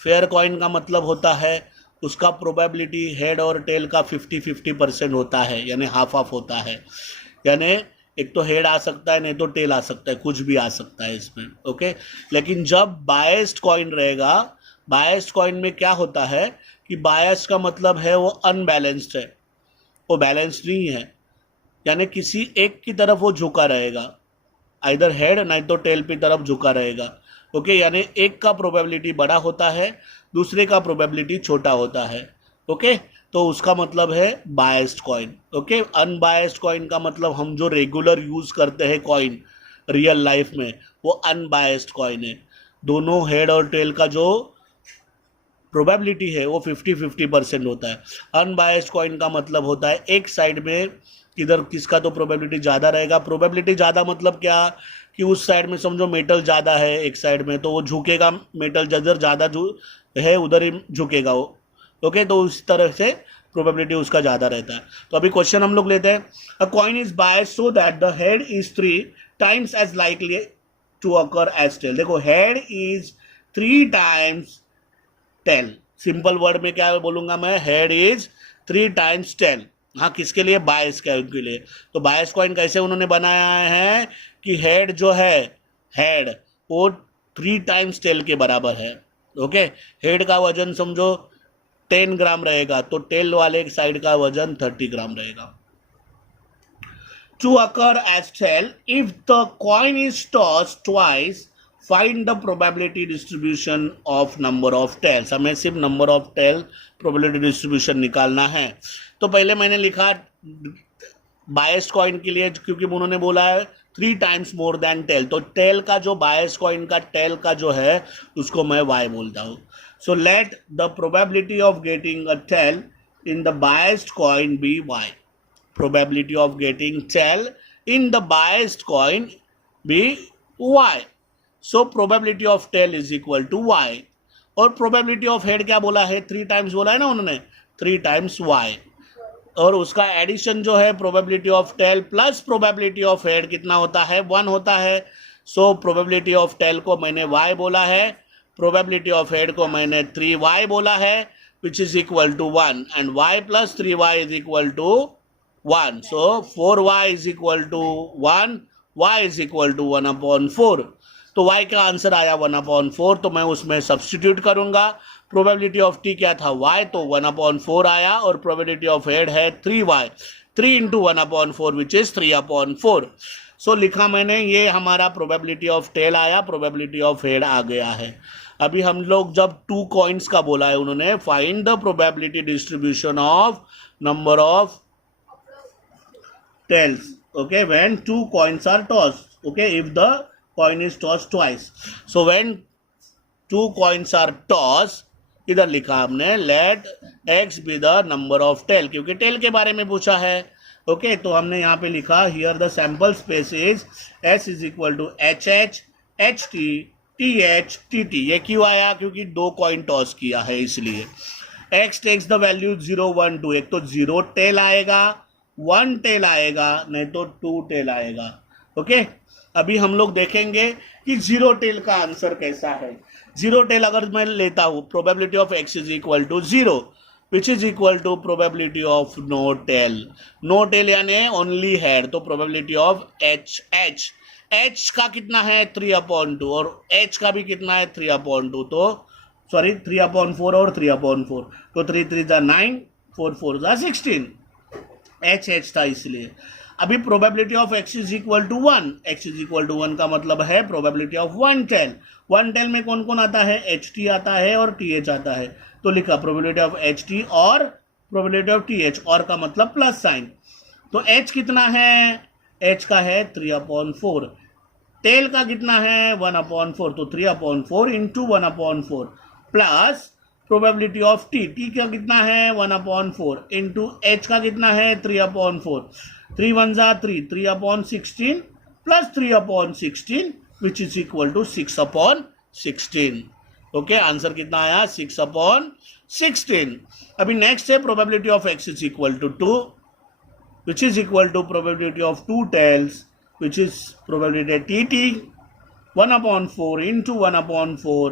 फेयर कॉइन का मतलब होता है उसका प्रोबेबिलिटी हेड और टेल का 50-50% होता है, यानी हाफ हाफ होता है, यानी एक तो हेड आ सकता है नहीं तो टेल आ सकता है, कुछ भी आ सकता है इसमें। ओके, लेकिन जब बायस्ड कॉइन रहेगा, बायस्ड कॉइन में क्या होता है कि बायस्ड का मतलब है वो अनबैलेंस्ड है, वो बैलेंस्ड नहीं है, यानी किसी एक की तरफ वो झुका रहेगा, आइदर हेड नहीं तो टेल की तरफ झुका रहेगा। ओके, यानी एक का प्रोबेबिलिटी बड़ा होता है, दूसरे का प्रोबेबिलिटी छोटा होता है। ओके, तो उसका मतलब है biased coin. Okay, unbiased coin का मतलब हम जो रेगुलर यूज करते हैं कॉइन रियल लाइफ में, वो अनबायस्ड कॉइन है। दोनों हेड और टेल का जो प्रोबेबिलिटी है वो 50-50% होता है। अनबायस्ड कॉइन का मतलब होता है एक साइड में किधर किसका तो प्रोबेबिलिटी ज़्यादा रहेगा। प्रोबेबिलिटी ज़्यादा मतलब क्या कि उस साइड में समझो मेटल ज़्यादा है एक साइड में, तो वो झुकेगा, मेटल जिधर ज़्यादा है उधर ही झुकेगा वो। ओके, तो उस तरह से प्रोबेबिलिटी उसका ज़्यादा रहता है। तो अभी क्वेश्चन हम लोग लेते हैं। A coin is biased so that the head is 3 times as likely to occur as tail. देखो head is 3 times tail. Simple word में क्या बोलूंगा मैं, हेड इज 3 टाइम्स टेल। हाँ, किसके लिए, बायस के लिए। तो बायस कॉइन कैसे उन्होंने बनाया है कि हेड जो है, हेड वो 3 टाइम्स टेल के बराबर है। ओके, हेड का वजन समझो 10 ग्राम रहेगा तो टेल वाले साइड का वजन 30 ग्राम रहेगा। To occur as tail if the coin is tossed twice find the probability distribution of number of tails. हमें सिर्फ number of tail probability distribution निकालना है। तो पहले मैंने लिखा बायस्ड कॉइन के लिए, क्योंकि उन्होंने बोला है 3 टाइम्स मोर देन टेल, तो टेल का जो बायस कॉइन का टेल का जो है उसको मैं y बोलता हूँ. So let the probability of getting a tail in the biased coin be y. Probability of getting tail in the biased coin be y. So probability of tail is equal to y. और probability of head क्या बोला है, 3 times बोला है ना उन्होंने, 3 times y. और उसका एडिशन जो है probability of tail plus probability of head कितना होता है, 1 होता है. So probability of tail को मैंने y बोला है, probability of head को मैंने 3y बोला है, which is equal to 1, and y plus 3y is equal to 1. So 4y is equal to 1, y is equal to 1/4. तो y का आंसर आया 1/4, तो मैं उसमें सब्सटीट्यूट करूंगा. प्रोबेबिलिटी ऑफ t क्या था, y, तो 1/4 आया, और प्रोबेबिलिटी ऑफ हेड है 3y, 3 into 1/4 विच इज 3/4. सो लिखा मैंने, ये हमारा प्रोबेबिलिटी ऑफ टेल आया, प्रोबेबिलिटी ऑफ हेड आ गया है. अभी हम लोग जब 2 कॉइन्स का बोला है उन्होंने, find the probability distribution of number of tails, okay, when 2 coins are toss, okay, if the coin is toss twice. So when 2 coins are toss, इधर लिखा हमने let x be the number of tail, क्योंकि tail के बारे में पूछा है. Okay, तो हमने यहाँ पे लिखा here the sample space is s is equal to HH, HT, TH, TT. ये क्यों आया, क्योंकि 2 कॉइन टॉस किया है इसलिए. x takes the value 0, 1, 2. एक तो 0 टेल आएगा, 1 टेल आएगा, नहीं तो 2 टेल आएगा. ओके, अभी हम लोग देखेंगे कि 0 टेल का आंसर कैसा है. 0 टेल अगर मैं लेता हूँ, probability of x is equal to 0, which is equal to probability of no tail. No tail यानी ओनली हेड, तो प्रोबेबिलिटी ऑफ h का कितना है 3/2, और h का भी कितना है 3/2, तो सॉरी 3/4 और 3/4, तो 3 3 9, 4 4 16, h था इसलिए. अभी probability of x is equal to 1, x is equal to 1 का मतलब है प्रोबेबिलिटी ऑफ 1 टेल. 1 टेल में कौन कौन आता है, ht आता है और th आता है, तो लिखा प्रोबेबिलिटी ऑफ ht और प्रोबेबिलिटी ऑफ th, और का मतलब प्लस साइन. तो h कितना है, h का है 3/4, टेल का कितना है 1/4, तो 3/4 into 1/4 plus probability of t का कितना है 1/4 इंटू h का कितना है 3/4, 3 1 3, 3/16 plus 3/16 which is equal to 6/16. Okay, answer कितना आया 6/16. अभी नेक्स्ट है probability of x is equal to 2, which is equal to probability of 2 tails, which is probability tt 1/4 into 1/4,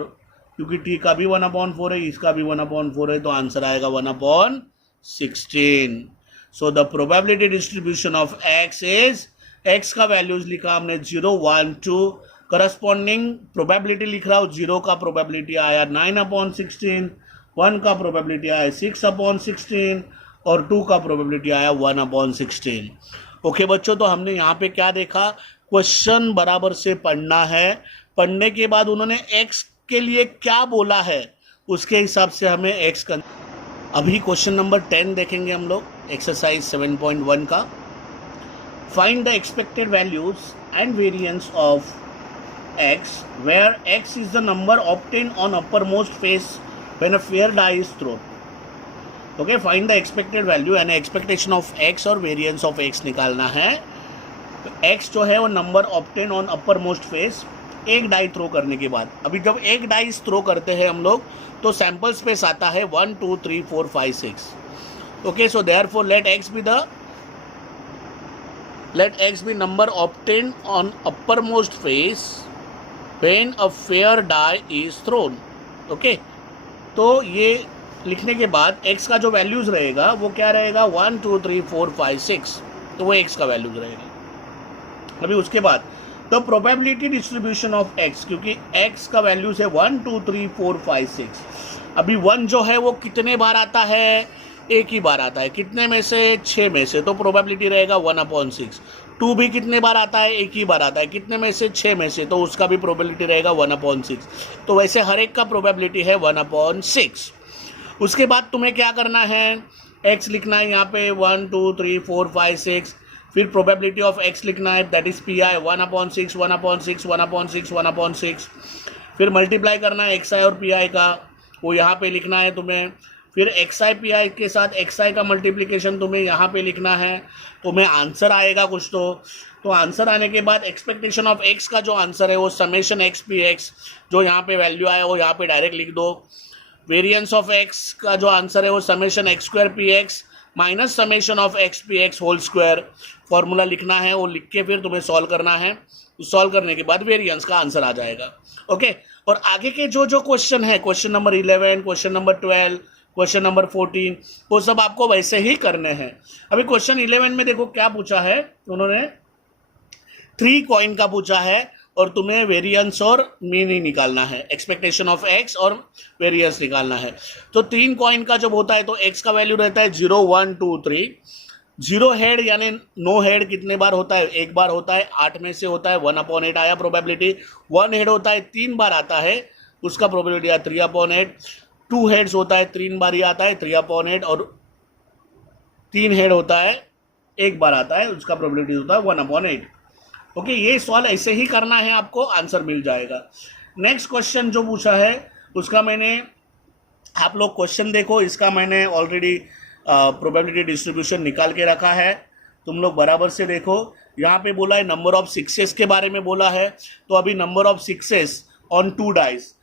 क्योंकि t का भी 1/4 है, इसका भी 1/4 है, तो आंसर आएगा 1/16. So the probability distribution of x is, x का वैल्यूज लिखा हमने 0, 1, 2, करस्पॉन्डिंग प्रोबेबिलिटी लिख रहा हूँ. 0 का प्रोबेबिलिटी आया 9/16, 1 का प्रोबेबिलिटी आया 6/16, और 2 का प्रोबेबिलिटी आया 1/16. ओके बच्चों, तो हमने यहाँ पे क्या देखा, क्वेश्चन बराबर से पढ़ना है. पढ़ने के बाद उन्होंने x के लिए क्या बोला है, उसके हिसाब से हमें x का. अभी क्वेश्चन नंबर 10 देखेंगे हम लोग, एक्सरसाइज 7.1 का. Find the expected values and variance of x where x is the number obtain on upper most face when a fair die is thrown. Okay, find the expected value यानी expectation of x और variance of x निकालना है. x जो है वो number obtain on upper most face, एक die throw करने के बाद. अभी जब एक डाई थ्रो करते हैं हम लोग, तो सैंपल स्पेस आता है 1 2 3 4 5 6. Okay, so therefore let x be number obtain on upper most face when a fair die is thrown. Okay, तो ये लिखने के बाद x का जो वैल्यूज रहेगा वो क्या रहेगा 1 2 3 4 5 6, तो वो x का वैल्यूज रहेगा. अभी उसके बाद तो प्रोबेबिलिटी डिस्ट्रीब्यूशन ऑफ x, क्योंकि x का वैल्यूज है 1 2 3 4 5 6. अभी 1 जो है वो कितने बार आता है, एक ही बार आता है, कितने में से 6 में से, तो प्रोबेबिलिटी रहेगा 1/6. 2 भी कितने बार आता है, एक ही बार आता है, कितने में से 6 में से, तो उसका भी प्रोबेबिलिटी रहेगा 1/6. तो वैसे हर एक का प्रोबेबिलिटी है 1/6. उसके बाद तुम्हें क्या करना है, x लिखना है यहाँ पे 1 2 3 4 5 6. फिर प्रोबेबिलिटी ऑफ एक्स लिखना है, दैट इज पी आई 1/6 1/6 1/6 1/6। फिर मल्टीप्लाई करना है एक्स आई और पी आई का, वो यहाँ पे लिखना है तुम्हें। फिर एक्स आई पी आई के साथ एक्स आई का मल्टीप्लिकेशन तुम्हें यहाँ पे लिखना है, तुम्हें आंसर आएगा कुछ। तो आंसर आने के बाद एक्सपेक्टेशन ऑफ एक्स का जो आंसर है वो समेशन एक्स पी एक्स, जो यहाँ पे वैल्यू आया वो यहाँ पे डायरेक्ट लिख दो। वेरिएंस ऑफ एक्स का जो आंसर है वो summation x square P x minus summation of x p x whole square, formula लिखना है, वो लिख के फिर तुम्हें सॉल्व करना है। सॉल्व करने के बाद वेरिएंस का आंसर आ जाएगा। ओके, और आगे के जो जो क्वेश्चन है, question number 11, question number 12, question number 14, वो सब आपको वैसे ही करने हैं। अभी क्वेश्चन 11 में देखो क्या पूछा है उन्होंने, 3 कॉइन का पूछा है और तुम्हें वेरिएंस और मीन ही निकालना है, एक्सपेक्टेशन ऑफ एक्स और वेरिएंस निकालना है। तो 3 कॉइन का जब होता है तो एक्स का वैल्यू रहता है 0 1 2 3। 0 हेड यानी नो हेड कितने बार होता है, एक बार होता है, 8 में से होता है 1/8 आया प्रोबेबिलिटी। 1 हेड होता है 3 बार आता है, उसका प्रोबेबिलिटी आया 3/8। 2 हेड्स होता है 3 बार ही आता है 3/8, और 3 हेड होता है 1 बार आता है, उसका प्रोबेबिलिटी होता है 1/8। ओके, ये सवाल ऐसे ही करना है, आपको आंसर मिल जाएगा। नेक्स्ट क्वेश्चन जो पूछा है उसका मैंने, आप लोग क्वेश्चन देखो, इसका मैंने ऑलरेडी प्रोबेबिलिटी डिस्ट्रीब्यूशन निकाल के रखा है, तुम लोग बराबर से देखो। यहाँ पे बोला है नंबर ऑफ सिक्सेस के बारे में बोला है, तो अभी number of sixes on 2 dice,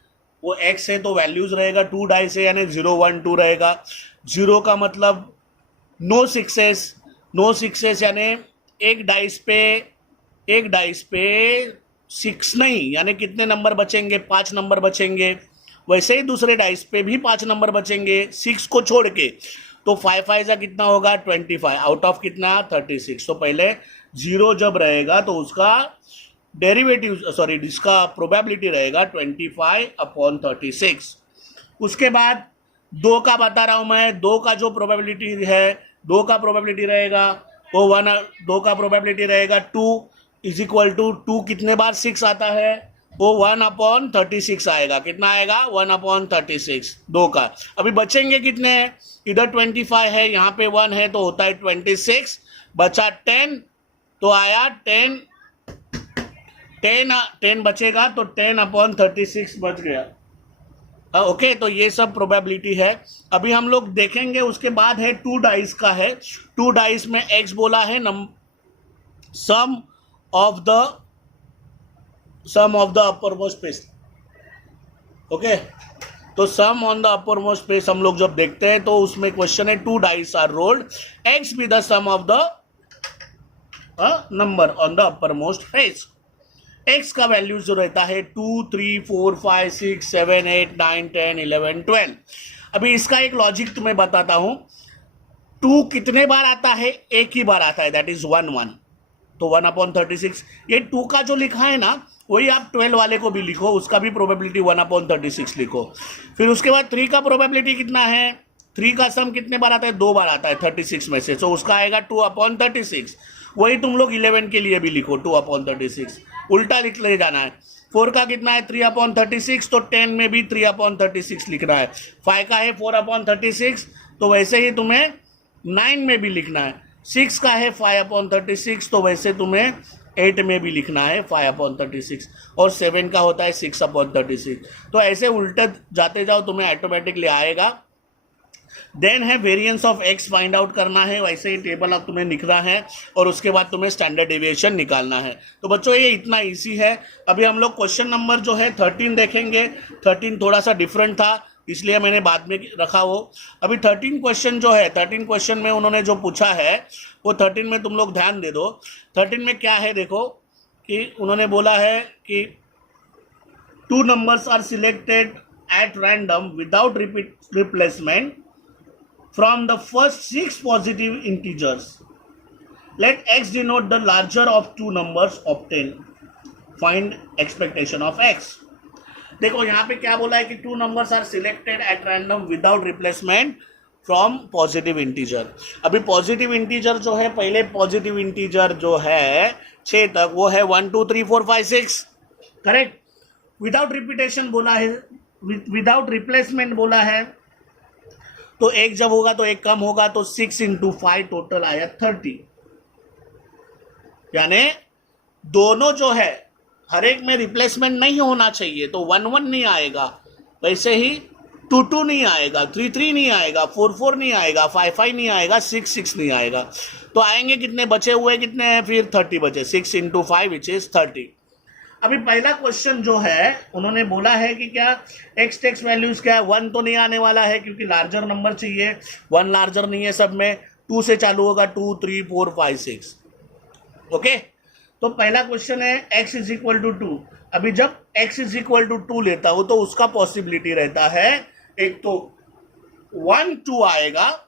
वो एक्स है तो वैल्यूज रहेगा 2 डाइस है यानी 0 1 2 रहेगा। 0 का मतलब नो सिक्सेस, नो सिक्सेस यानी एक डाइस पे 6 नहीं, यानी कितने नंबर बचेंगे, 5 नंबर बचेंगे। वैसे ही दूसरे डाइस पे भी 5 नंबर बचेंगे 6 को छोड़ के, तो 5 5 का कितना होगा 25, आउट ऑफ कितना 36। तो पहले 0 जब रहेगा तो उसका डेरिवेटिव इसका प्रोबेबिलिटी रहेगा 25/36। उसके बाद 2 का बता रहा हूं मैं, 2 का जो प्रोबेबिलिटी है, 2 का प्रोबेबिलिटी रहेगा वो 2 का प्रोबेबिलिटी रहेगा 2 इज इक्वल टू 2 कितने बार 6 आता है, वो 1/36 आएगा। कितना आएगा 1/36 2 का। अभी बचेंगे कितने, इधर 25 है, यहाँ पे 1 है तो होता है 26, बचा 10, तो आया 10 बचेगा, तो 10/36 बच गया। ओके, तो ये सब प्रोबेबिलिटी है। अभी हम लोग देखेंगे, उसके बाद है 2 डाइस का है। 2 डाइस में एक्स बोला है sum of the upper most space. Okay, तो sum on the upper most space हम लोग जब देखते हैं तो उसमें क्वेश्चन है 2 dice are rolled, x be the sum of the number on the upper most space. X का वैल्यू जो रहता है 2 3 4 5 6 7 8 9 10 11 12। अभी इसका एक लॉजिक तुम्हें बताता हूं। 2 कितने बार आता है, एक ही बार आता है, दैट इज 1 1, तो 1/36। ये 2 का जो लिखा है ना, वही आप 12 वाले को भी लिखो, उसका भी प्रोबेबिलिटी 1/36 लिखो। फिर उसके बाद 3 का प्रोबेबिलिटी कितना है, 3 का सम कितने बार आता है, 2 बार आता है 36 में से, तो उसका आएगा 2/36। वही तुम लोग 11 के लिए भी लिखो 2/36, उल्टा लिख ले जाना है। 4 का कितना है 3/36, तो 10 में भी 3/36 लिखना है। 5 का है 4/36, तो वैसे ही तुम्हें 9 में भी लिखना है। 6 का है 5/36, तो वैसे तुम्हें 8 में भी लिखना है 5/36, और 7 का होता है 6/36। तो ऐसे उल्टे जाते जाओ, तुम्हें ऑटोमेटिकली आएगा। देन है variance of x find out करना है, वैसे ही टेबल अब तुम्हें लिखना है, और उसके बाद तुम्हें स्टैंडर्ड डेविएशन निकालना है। तो बच्चों ये इतना इजी है। अभी हम लोग क्वेश्चन नंबर जो है 13 देखेंगे। 13 थोड़ा सा डिफरेंट था, इसलिए मैंने बाद में रखा वो। अभी 13 क्वेश्चन जो है, 13 क्वेश्चन में उन्होंने जो पूछा है वो 13 में तुम लोग ध्यान दे दो। 13 में क्या है देखो, कि उन्होंने बोला है कि 2 numbers are selected at random without replacement from the first 6 positive integers. Let x denote the larger of 2 numbers obtained. Find expectation of x. देखो यहाँ पे क्या बोला है कि 2 numbers are selected at random without replacement from positive integer. अभी positive integer जो है, पहले positive integer जो है 6 तक, वो है 1 2 3 4 5 6, करेक्ट। विदाउट रिपीटेशन बोला है, विदाउट रिप्लेसमेंट बोला है, तो एक जब होगा तो एक कम होगा, तो 6 × 5 टोटल आया 30। यानी दोनों जो है हर एक में रिप्लेसमेंट नहीं होना चाहिए, तो 1 1 नहीं आएगा, वैसे ही 2 2 नहीं आएगा, 3 3 नहीं आएगा, 4 4 नहीं आएगा, 5 5 नहीं आएगा, 6 6 नहीं आएगा। तो आएंगे कितने, बचे हुए कितने हैं, फिर 30 बचे, 6 × 5 विच इज 30। अभी पहला क्वेश्चन जो है उन्होंने बोला है कि क्या एक्स टेक्स वैल्यूज क्या है, 1 तो नहीं आने वाला है क्योंकि लार्जर नंबर चाहिए, 1 लार्जर नहीं है सब में, 2 से चालू होगा, 2 3 4 5 6। ओके, तो पहला क्वेश्चन है x इज इक्वल टू 2। अभी जब x इज इक्वल टू 2 लेता हूं तो उसका पॉसिबिलिटी रहता है एक तो 1 2 आएगा,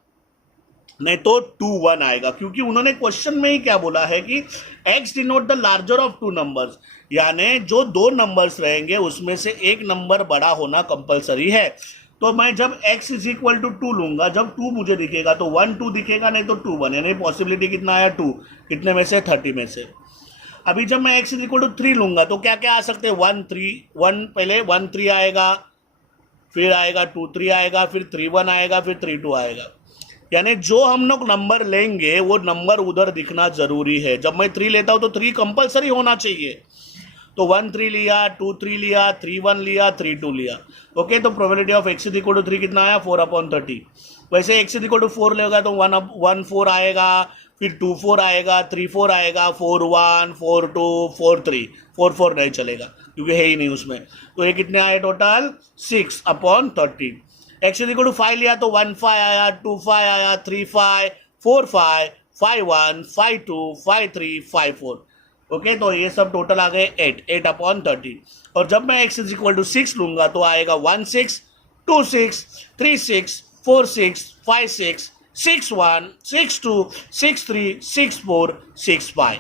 नहीं तो 2 1 आएगा, क्योंकि उन्होंने क्वेश्चन में ही क्या बोला है कि x denote the larger of 2 numbers, यानी जो 2 नंबर्स रहेंगे उसमें से एक नंबर बड़ा होना कंपलसरी है। तो मैं जब x इज इक्वल टू 2 लूंगा, जब 2 मुझे दिखेगा तो 1 2 दिखेगा, नहीं तो 2 1, यानी पॉसिबिलिटी कितना आया 2, कितने में से 30 में से। अभी जब मैं x इज इक्वल टू 3 लूंगा तो क्या क्या आ सकते हैं, 1 3 1, पहले 1 3 आएगा, फिर आएगा 2 3 आएगा, फिर 3 1 आएगा, फिर 3 2 आएगा। यानी जो हम लोग नंबर लेंगे वो नंबर उधर दिखना जरूरी है। जब मैं 3 लेता हूं तो 3 कंपलसरी होना चाहिए, तो 1 3 लिया, 2 3 लिया, 3 1 लिया, 3 2 लिया। ओके, तो probability of x is equal to 3 कितना आया, 4/30। वैसे x इज इक्वल टू 4 लेगा तो 1 4 आएगा, फिर 2 4 आएगा, 3 4 आएगा, 4 1 4 2 4 3, 4 4 नहीं चलेगा क्योंकि है ही नहीं उसमें। तो ये कितने आए total, 6/30। x is equal to 5 लिया तो 1 5 आया, 2 5 आया, 3 5 4 5 5 1 5 2 5 3 5 4। ओके, तो ये सब टोटल आ गए 8/30। और जब मैं x इज इक्वल टू 6 लूंगा तो आएगा 1 6 2 6 3 6 4 6 5 6 6 1 6 2 6 3 6 4 6 5।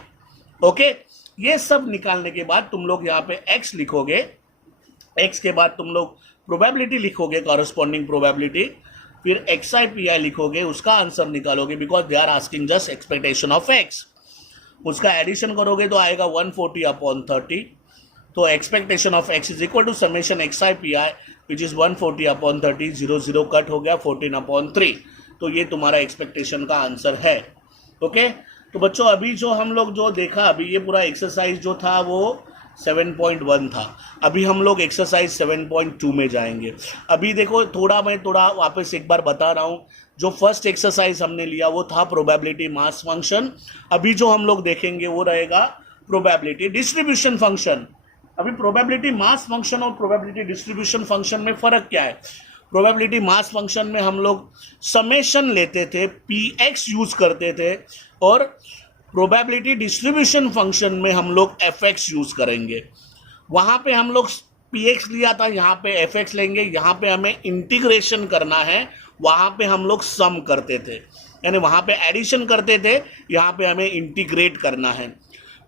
ओके, ये सब निकालने के बाद तुम लोग यहाँ पे x लिखोगे, x के बाद तुम लोग प्रोबेबिलिटी लिखोगे, कॉरेस्पॉन्डिंग प्रोबेबिलिटी, फिर xi pi लिखोगे, उसका आंसर निकालोगे, because they are asking just expectation of x। उसका एडिशन करोगे तो आएगा 140/30। तो expectation of x is equal to summation xi pi which is 140/30, 0 0 cut हो गया, 14/3। तो ये तुम्हारा एक्सपेक्टेशन का आंसर है। ओके, तो बच्चों अभी जो हम लोग जो देखा, अभी ये पूरा एक्सरसाइज जो था वो 7.1 था। अभी हम लोग एक्सरसाइज 7.2 में जाएंगे। अभी देखो मैं थोड़ा वापस एक बार बता रहा हूँ, जो फर्स्ट एक्सरसाइज हमने लिया वो था प्रोबेबिलिटी मास फंक्शन। अभी जो हम लोग देखेंगे वो रहेगा प्रोबेबिलिटी डिस्ट्रीब्यूशन फंक्शन। अभी प्रोबेबिलिटी मास फंक्शन और प्रोबेबिलिटी डिस्ट्रीब्यूशन फंक्शन में फर्क क्या है। प्रोबेबिलिटी मास फंक्शन में हम लोग समेशन लेते थे, px यूज करते थे, और प्रोबेबिलिटी डिस्ट्रीब्यूशन फंक्शन में हम लोग fx यूज करेंगे। वहां पे हम लोग px लिया था, यहाँ पे fx लेंगे। यहाँ पे हमें इंटीग्रेशन करना है, वहां पे हम लोग सम करते थे, यानी वहां पे एडिशन करते थे, यहाँ पे हमें इंटीग्रेट करना है।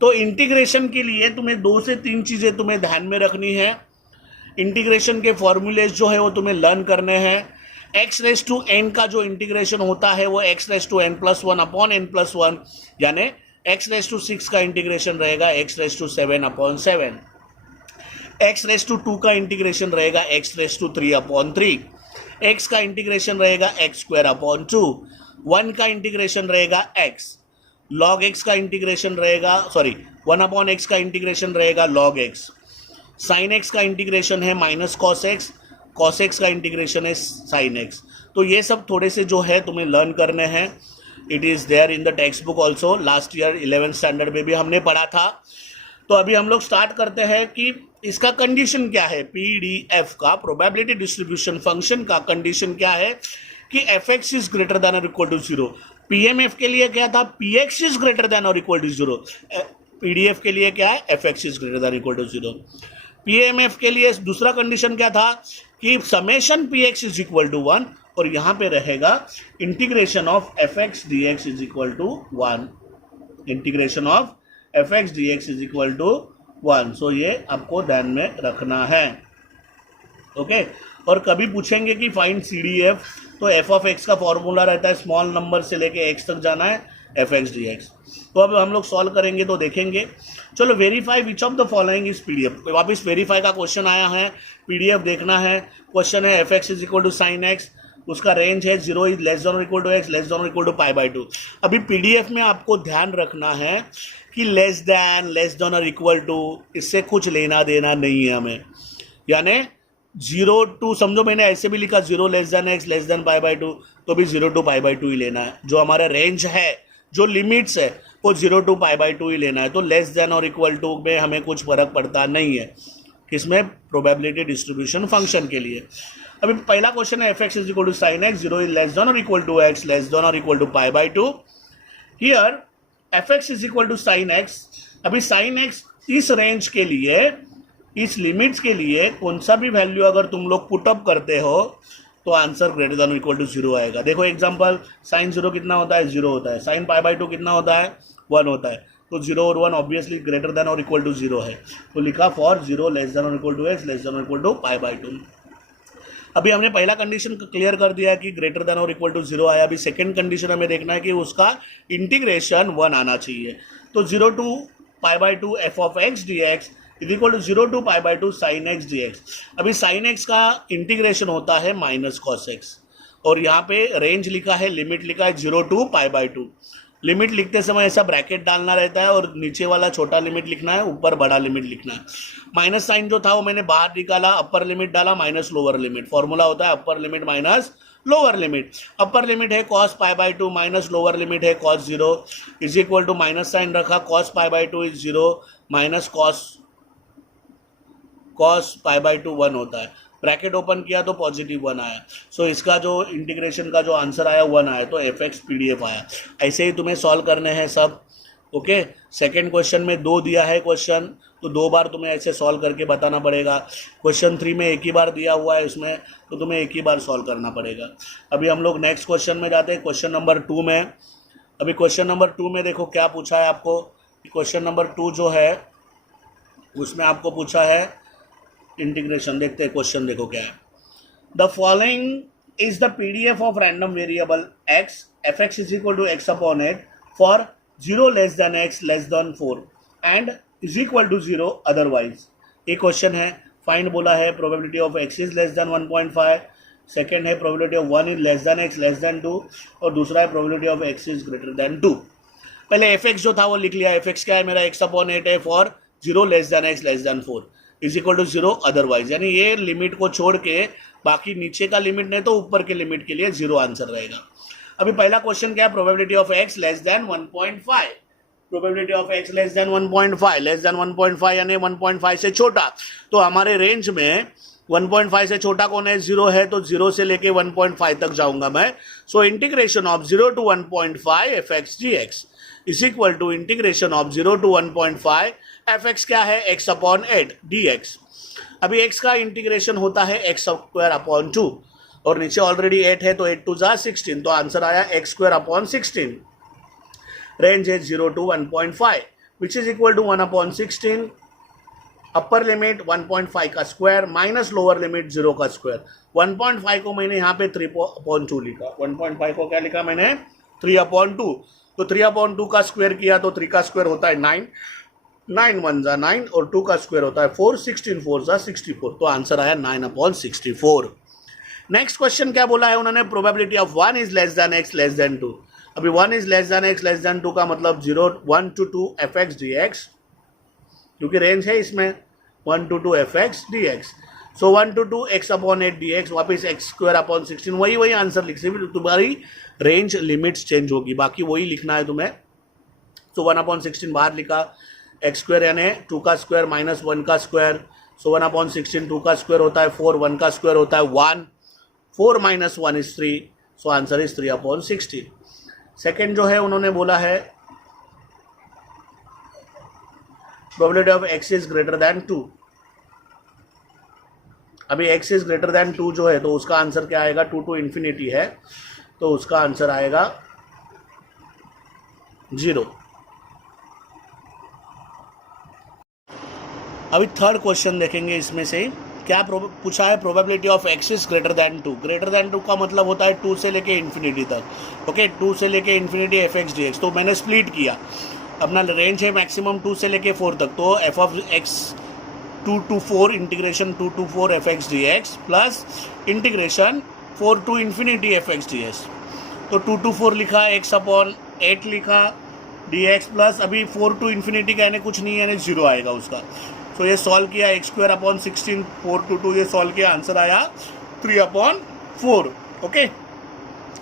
तो इंटीग्रेशन के लिए तुम्हें 2 से 3 चीजें तुम्हें ध्यान में रखनी है। इंटीग्रेशन के फॉर्मूलेज जो है वो तुम्हें लर्न करने हैं। x⁻n का जो इंटीग्रेशन होता है वो x⁻n+1/n+1, यानी x⁻6 का इंटीग्रेशन रहेगा x⁻7/7, x⁻2 का इंटीग्रेशन रहेगा x⁻3/3, x का इंटीग्रेशन रहेगा x²/2, 1 का इंटीग्रेशन रहेगा x, log x का इंटीग्रेशन रहेगा 1/x का इंटीग्रेशन रहेगा log x, sin x का इंटीग्रेशन है -cos x, cos x का इंटीग्रेशन है sin x। तो ये सब थोड़े से जो है तुम्हें लर्न करने हैं। It is there in the text book also, last year 11th standard में भी हमने पढ़ा था। तो अभी हम लोग स्टार्ट करते हैं कि इसका कंडीशन क्या है। PDF का प्रोबेबिलिटी डिस्ट्रीब्यूशन फंक्शन का कंडीशन क्या है कि fx इज ग्रेटर देन और इक्वल टू 0। PMF के लिए क्या था, px इज ग्रेटर देन और इक्वल टू 0। PDF के लिए क्या है, fx is greater than equal to 0। PMF के लिए दूसरा कंडीशन क्या था कि summation px is equal to 1, और यहाँ पे रहेगा integration of fx dx is equal to 1, integration of fx dx is equal to 1। So ये आपको ध्यान में रखना है। ओके, और कभी पूछेंगे कि फाइंड CDF, तो f ऑफ x का फॉर्मूला रहता है स्मॉल नंबर से लेके x तक जाना है, fx dx। तो अब हम लोग सॉल्व करेंगे तो देखेंगे। चलो, verify which of the following is PDF। वापस वेरीफाई का क्वेश्चन आया है, PDF देखना है। क्वेश्चन है fx is equal to sine x, उसका रेंज है 0 इज लेस देन और equal to x, less than और इक्वल टू पाई बाई 2। अभी पीडीएफ में आपको ध्यान रखना है कि लेस देन और इक्वल टू, इससे कुछ लेना देना नहीं है हमें। यानी 0 टू, समझो मैंने ऐसे भी लिखा 0 less than x less than pi by 2, तो भी 0 टू पाई बाई 2 ही लेना है। जो हमारा रेंज है, जो लिमिट्स है, वो 0 टू पाई बाई 2 ही लेना है। तो लेस देन और इक्वल टू में हमें कुछ फर्क पड़ता नहीं है, किसमें, प्रोबेबिलिटी डिस्ट्रीब्यूशन फंक्शन के लिए। अभी पहला क्वेश्चन है F x is equal to sine X, 0 is less than और equal to x, less than और equal to pi by 2। Here F x is equal to sine X. अभी sine X इस range के लिए, इस limits के लिए कौन सा भी वैल्यू अगर तुम लोग पुटअप करते हो तो answer greater than equal to 0 आएगा। देखो एग्जांपल, साइन 0 कितना होता है, 0 होता है। साइन पाई बाई 2 कितना होता है, 1 होता है। तो 0 और 1 ऑब्वियसली ग्रेटर देन और इक्वल टू 0 है, तो लिखा फॉर 0 लेस देन और equal to x, less than और इक्वल टू पाई बाई 2। अभी हमने पहला कंडीशन क्लियर कर दिया है कि ग्रेटर देन और इक्वल टू 0 आया। अभी सेकंड कंडीशन हमें देखना है कि उसका इंटीग्रेशन 1 आना चाहिए। तो 0 to pi by 2 f of x D x is equal to 0 to pi by 2 sine x D x. अभी साइन एक्स का इंटीग्रेशन होता है माइनस कॉस एक्स, और यहाँ पे रेंज लिखा है, लिमिट लिखा है 0 टू पाई बाई 2। लिमिट लिखते समय ऐसा ब्रैकेट डालना रहता है और नीचे वाला छोटा लिमिट लिखना है, ऊपर बड़ा लिमिट लिखना है। माइनस साइन जो था वो मैंने बाहर निकाला, अपर लिमिट डाला माइनस लोअर लिमिट। फॉर्मूला होता है upper limit minus lower limit. Upper limit है cos pi by 2 minus lower limit है cos 0 is equal to minus sine रखा, cos pi by 2 is 0 minus cos pi by 2 1 होता है। Bracket open किया तो positive 1 आया। सो इसका जो इंटीग्रेशन का जो आंसर आया 1 आया, तो एफ एक्स पीडीएफ आया। ऐसे ही तुम्हें सॉल्व करने हैं सब। ओके, सेकेंड क्वेश्चन में 2 दिया है क्वेश्चन, तो 2 बार तुम्हें ऐसे सॉल्व करके बताना पड़ेगा। क्वेश्चन 3 में एक ही बार दिया हुआ है इसमें, तो तुम्हें एक ही बार सॉल्व करना पड़ेगा। अभी हम लोग नेक्स्ट क्वेश्चन में जाते हैं, क्वेश्चन नंबर 2 में। अभी क्वेश्चन नंबर 2 में देखो क्या पूछा है आपको। क्वेश्चन नंबर 2 जो है उसमें आपको पूछा है इंटीग्रेशन। देखते हैं क्वेश्चन, देखो क्या है। The following is the PDF of random variable x, F x is equal to X upon 8 for 0 less than x less than 4 and is equal to 0 otherwise. एक क्वेश्चन है, फाइंड बोला है probability of X is less than 1.5, second है probability of 1 is less than x less than 2, और दूसरा है probability of X is greater than 2। पहले F x जो था वो लिख लिया। एफ एक्स क्या है मेरा, एक्स अपॉन 8 है for 0 less than x less than 4 is equal to 0 otherwise. यानी ये लिमिट को छोड़ के बाकी नीचे का लिमिट नहीं तो ऊपर के लिमिट के लिए 0 आंसर रहेगा। अभी पहला क्वेश्चन क्या है, probability of x less than 1.5। Probability of x less than 1.5, less than 1.5 यानी 1.5 से छोटा। तो हमारे रेंज में 1.5 से छोटा कौन है, 0 है, तो 0 से लेके 1.5 तक जाऊंगा मैं। So integration of 0 to 1.5 f x D x is equal to integration of 0 to 1.5 f x क्या है, एक्स अपॉन 8 डी एक्स। अभी एक्स का इंटीग्रेशन होता है एक्स स्क्वायर अपॉन 2, और नीचे ऑलरेडी 8 है तो 8 2 जा 16, तो आंसर आया एक्स स्क्वायर अपॉन 16। रेंज है 0 to 1.5 which is equal to 1 upon 16। Upper limit 1.5 का स्क्वायर माइनस लोअर लिमिट 0 का स्क्वायर। 1.5 को मैंने यहाँ पे 3/2 लिखा। 1.5 को क्या लिखा मैंने, 3/2। तो 3/2 का स्क्वायर किया तो 3 का स्क्वायर होता है 9, 9 1 जा 9, और 2 का स्क्वायर होता है 4, 16 4 जा 64, तो आंसर आया 9/64। नेक्स्ट क्वेश्चन क्या बोला है उन्होंने, probability of 1 is less than x less than 2। अभी 1 is less than x less than 2 का मतलब 1 to 2 F x D x, क्योंकि रेंज है इसमें 1 to 2 F x D x. So 1 to 2 x upon 8 d x, वापिस x square upon 16, वही answer लिख सकते। तुम्हारी रेंज लिमिट्स चेंज होगी, बाकी वही लिखना है तुम्हें। तो 1/16 बाहर लिखा, एक्स स्क्वायर यानी 2 का स्क्वायर माइनस 1 का स्क्वायर। सो 1/16 2 का स्क्वायर होता है 4, 1 का स्क्वायर होता है 1, 4 minus 1 is 3, so answer is 3/16। Second जो है उन्होंने बोला है probability of X is greater then 2। अभी एक्स इज ग्रेटर दैन 2 जो है तो उसका आंसर क्या आएगा, 2 to इन्फिनिटी है, तो उसका आंसर आएगा 0। अभी थर्ड क्वेश्चन देखेंगे इसमें से। क्या पूछा है, probability of X is greater then 2। Greater than 2 का मतलब होता है 2 से लेके इन्फिनिटी तक। ओके, 2 से लेके infinity F x D x, तो मैंने स्प्लिट किया। अपना रेंज है मैक्सिमम 2 से लेके 4 तक, तो F of x 2 to 4 integration 2 to 4 F x D x plus integration 4 to infinity fx ds। तो 2 to 4 लिखा, x अपॉन 8 लिखा dx प्लस अभी 4 to infinity का यानी कुछ नहीं, यानी 0 आएगा उसका। तो ये सॉल्व किया, एक्स स्क्वायर अपॉन 16 4 to 2 ये सॉल्व किया, आंसर आया 3/4। ओके,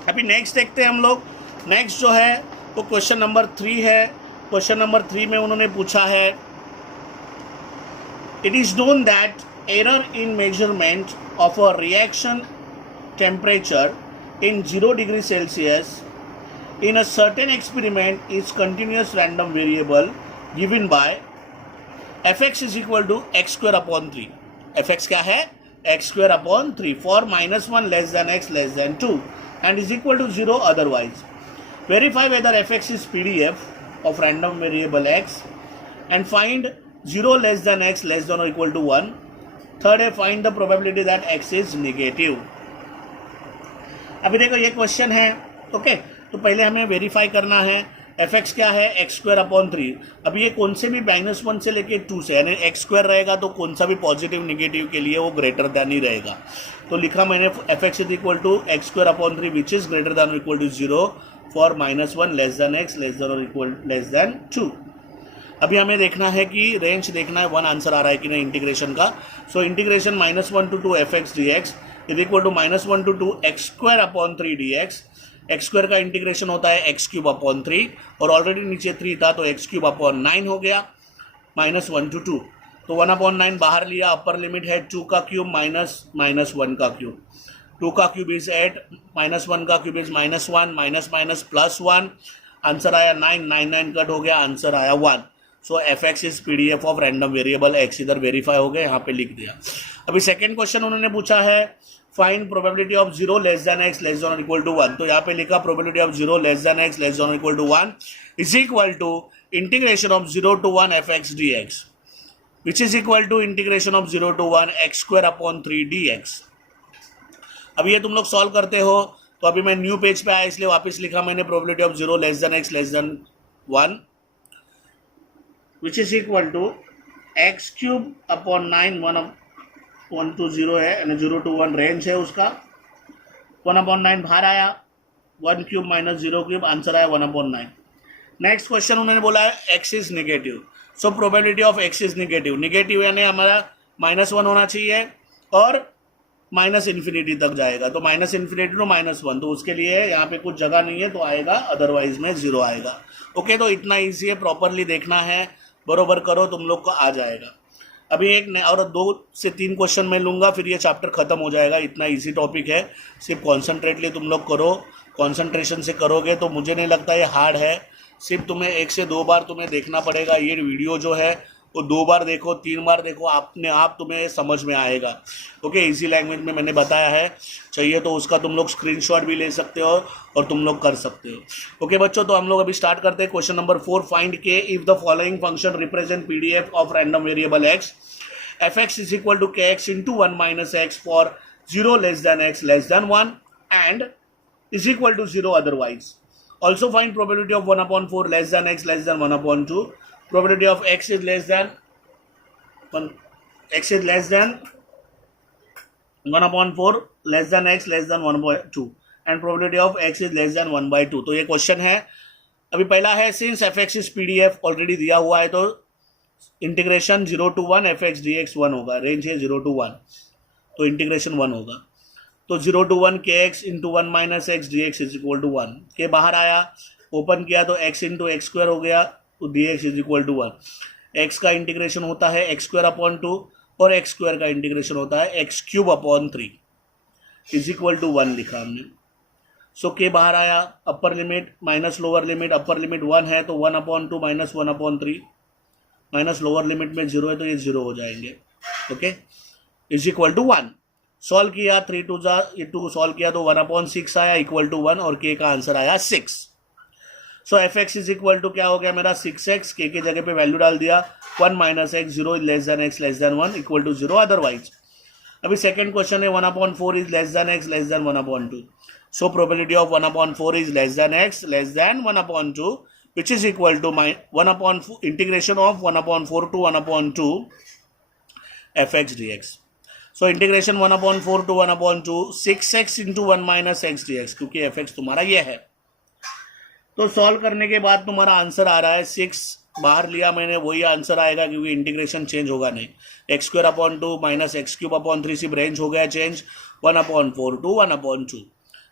अभी नेक्स्ट देखते हैं हम लोग। नेक्स्ट जो है वो क्वेश्चन नंबर 3 है। क्वेश्चन नंबर 3 में उन्होंने पूछा है, it is known that error in measurement of a reaction temperature in 0 degree Celsius in a certain experiment is continuous random variable given by fx is equal to x square upon 3। fx क्या है? x square upon 3 for -1 less than x less than 2 and is equal to 0 otherwise। Verify whether fx is PDF of random variable x and find 0 less than x less than or equal to 1। Third है, find the probability that x is negative। अभी देखो ये question है। Okay, तो पहले हमें verify करना है एफ एक्स क्या है, एक्स स्क्वायर अपॉन 3। अभी ये कौन से भी -1 से लेके 2 से, यानी एक्स स्क्वायर रहेगा तो कौन सा भी पॉजिटिव निगेटिव के लिए वो ग्रेटर दैन ही रहेगा। तो लिखा मैंने F x is equal to X square upon 3 which is greater than और equal to 0 for -1 less than X less than और इक्वल लेस दैन 2। अभी हमें देखना है कि रेंज देखना है 1 आंसर आ रहा है कि नहीं इंटीग्रेशन का। So integration -1 to 2 F x D x is equal to -1 to 2 x square upon 3 D x. X square का इंटीग्रेशन होता है एक्स क्यूब अपॉन 3 और ऑलरेडी नीचे 3 था तो एक्स क्यूब अपॉन 9 हो गया, -1 to 2। तो 1/9 बाहर लिया, अपर लिमिट है 2 का क्यूब माइनस -1 का क्यूब। 2 का क्यूब इज 8, -1 का cube is -1 minus minus +1। Answer आया 9, 9 कट हो गया, आंसर आया 1। So F x is PDF of random variable X. इधर वेरीफाई हो गया, यहाँ पे लिख दिया। अभी सेकेंड क्वेश्चन उन्होंने पूछा है, find probability of 0 less than x less than और इक्वल टू 1। तो यहाँ पे लिखा probability of 0 less than x less than और equal to 1 is equal to integration of 0 to 1 F x D X which is equal to integration of 0 to 1 X square upon 3 D X. अब ये तुम लोग solve करते हो, तो अभी मैं न्यू पेज पे आया इसलिए वापस लिखा मैंने probability of 0 less than x less than 1 which is equal to x cube upon 9 1 to 0 है, यानी 0 to 1 रेंज है उसका। 1/9 बाहर आया, 1 क्यूब माइनस 0 क्यूब, आंसर आया 1/9। नेक्स्ट क्वेश्चन उन्होंने बोला है x is negative. So probability of X is negative, negative यानी हमारा -1 होना चाहिए और -∞ तक जाएगा। तो -∞ to -1, तो उसके लिए यहाँ पे कुछ जगह नहीं है तो आएगा, अदरवाइज में 0 आएगा। ओके, तो इतना ईजी है, प्रॉपरली देखना है, बरोबर करो, तुम लोग को आ जाएगा। अभी एक और 2 से 3 क्वेश्चन मैं लूँगा, फिर ये चैप्टर ख़त्म हो जाएगा। इतना इजी टॉपिक है, सिर्फ कॉन्सेंट्रेटली तुम लोग करो, कॉन्सेंट्रेशन से करोगे तो मुझे नहीं लगता ये हार्ड है। सिर्फ तुम्हें 1 से 2 बार तुम्हें देखना पड़ेगा। ये वीडियो जो है वो 2 बार देखो, 3 बार देखो, अपने आप तुम्हें समझ में आएगा। ओके, इजी लैंग्वेज में मैंने बताया है, चाहिए तो उसका तुम लोग स्क्रीनशॉट भी ले सकते हो और तुम लोग कर सकते हो। ओके बच्चों, तो हम लोग अभी स्टार्ट करते हैं। Question number 4, find k if the following function represent PDF of random variable x F x is equal to kx into 1 minus x for 0 less than x less than 1 and is equal to 0 otherwise। Also find probability of 1/4 less than x less than 1/2। Probability of x is less than 1, x is less than 1/4 less than x less than 1/2 and probability of x is less than 1/2। तो ये question है। अभी पहला है, since F x is PDF already दिया हुआ है तो integration 0 to 1 F x D x 1 होगा, रेंज है 0 to 1 तो इंटीग्रेशन 1 होगा। तो 0 to 1 kx into 1 minus x dx is equal to 1। के बाहर आया, ओपन किया तो x into x स्क्वायर हो गया, तो dx is equal to 1। x का इंटीग्रेशन होता है x स्क्वायर अपॉन 2 और x स्क्वायर का इंटीग्रेशन होता है x cube upon 3 is equal to 1 लिखा हमने। सो के बाहर आया, upper limit minus lower limit, upper limit 1 है तो 1/2 माइनस 1/3 माइनस लोअर लिमिट में 0 है तो ये 0 हो जाएंगे। Okay, is equal to 1। Solve किया, 3 2 2 सॉल्व किया तो 1/6 आया इक्वल टू 1 और के का आंसर आया 6। So F x is equal to क्या हो गया मेरा 6x, के जगह पे वैल्यू डाल दिया 1 minus x 0 less than x less than 1 equal to 0 otherwise. अभी सेकेंड क्वेश्चन है 1/4 is less than x less than 1/2। So probability of 1/4 is less than x less than 1/2 which is equal to my 1/4 integration of 1/4 to 1/2 fx dx। So integration 1/4 to 1/2 6x into 1 minus x D x, क्योंकि f x तुम्हारा ये है। तो solve करने के बाद तुम्हारा answer आ रहा है 6, बाहर लिया मैंने वही आंसर आएगा क्योंकि इंटीग्रेशन चेंज होगा नहीं। x² माइनस x³ सिर्फ रेंज हो गया चेंज 1/4 टू 1/2।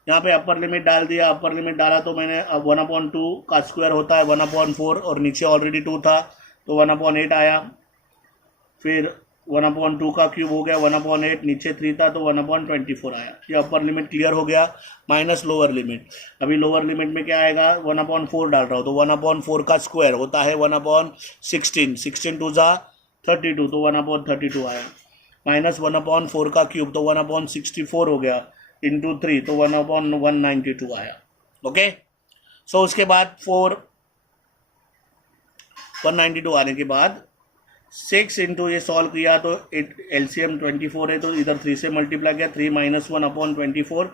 यहाँ पे अपर लिमिट डाल दिया, अपर लिमिट डाला तो मैंने अब 1/2 का स्क्वायर होता है 1/4 और नीचे ऑलरेडी 2 था तो 1/8 आया। फिर 1/2 का क्यूब हो गया 1/8, नीचे 3 था तो 1/24 आया। ये अपर लिमिट क्लियर हो गया, माइनस लोअर लिमिट। अभी लोअर लिमिट में क्या आएगा 1/4 डाल रहा हूँ तो 1/4 का स्क्वायर होता है 1/16, 16 2 जा 32 तो 1/32 आया। माइनस 1/4 का क्यूब तो 1/64 हो गया इंटू 3 तो 1/192 आया। ओके, सो उसके बाद 192 आने के बाद 6 इंटू ये सॉल्व किया तो एलसीएम 24 है तो इधर 3 से मल्टीप्लाई किया, 3 माइनस 1/24,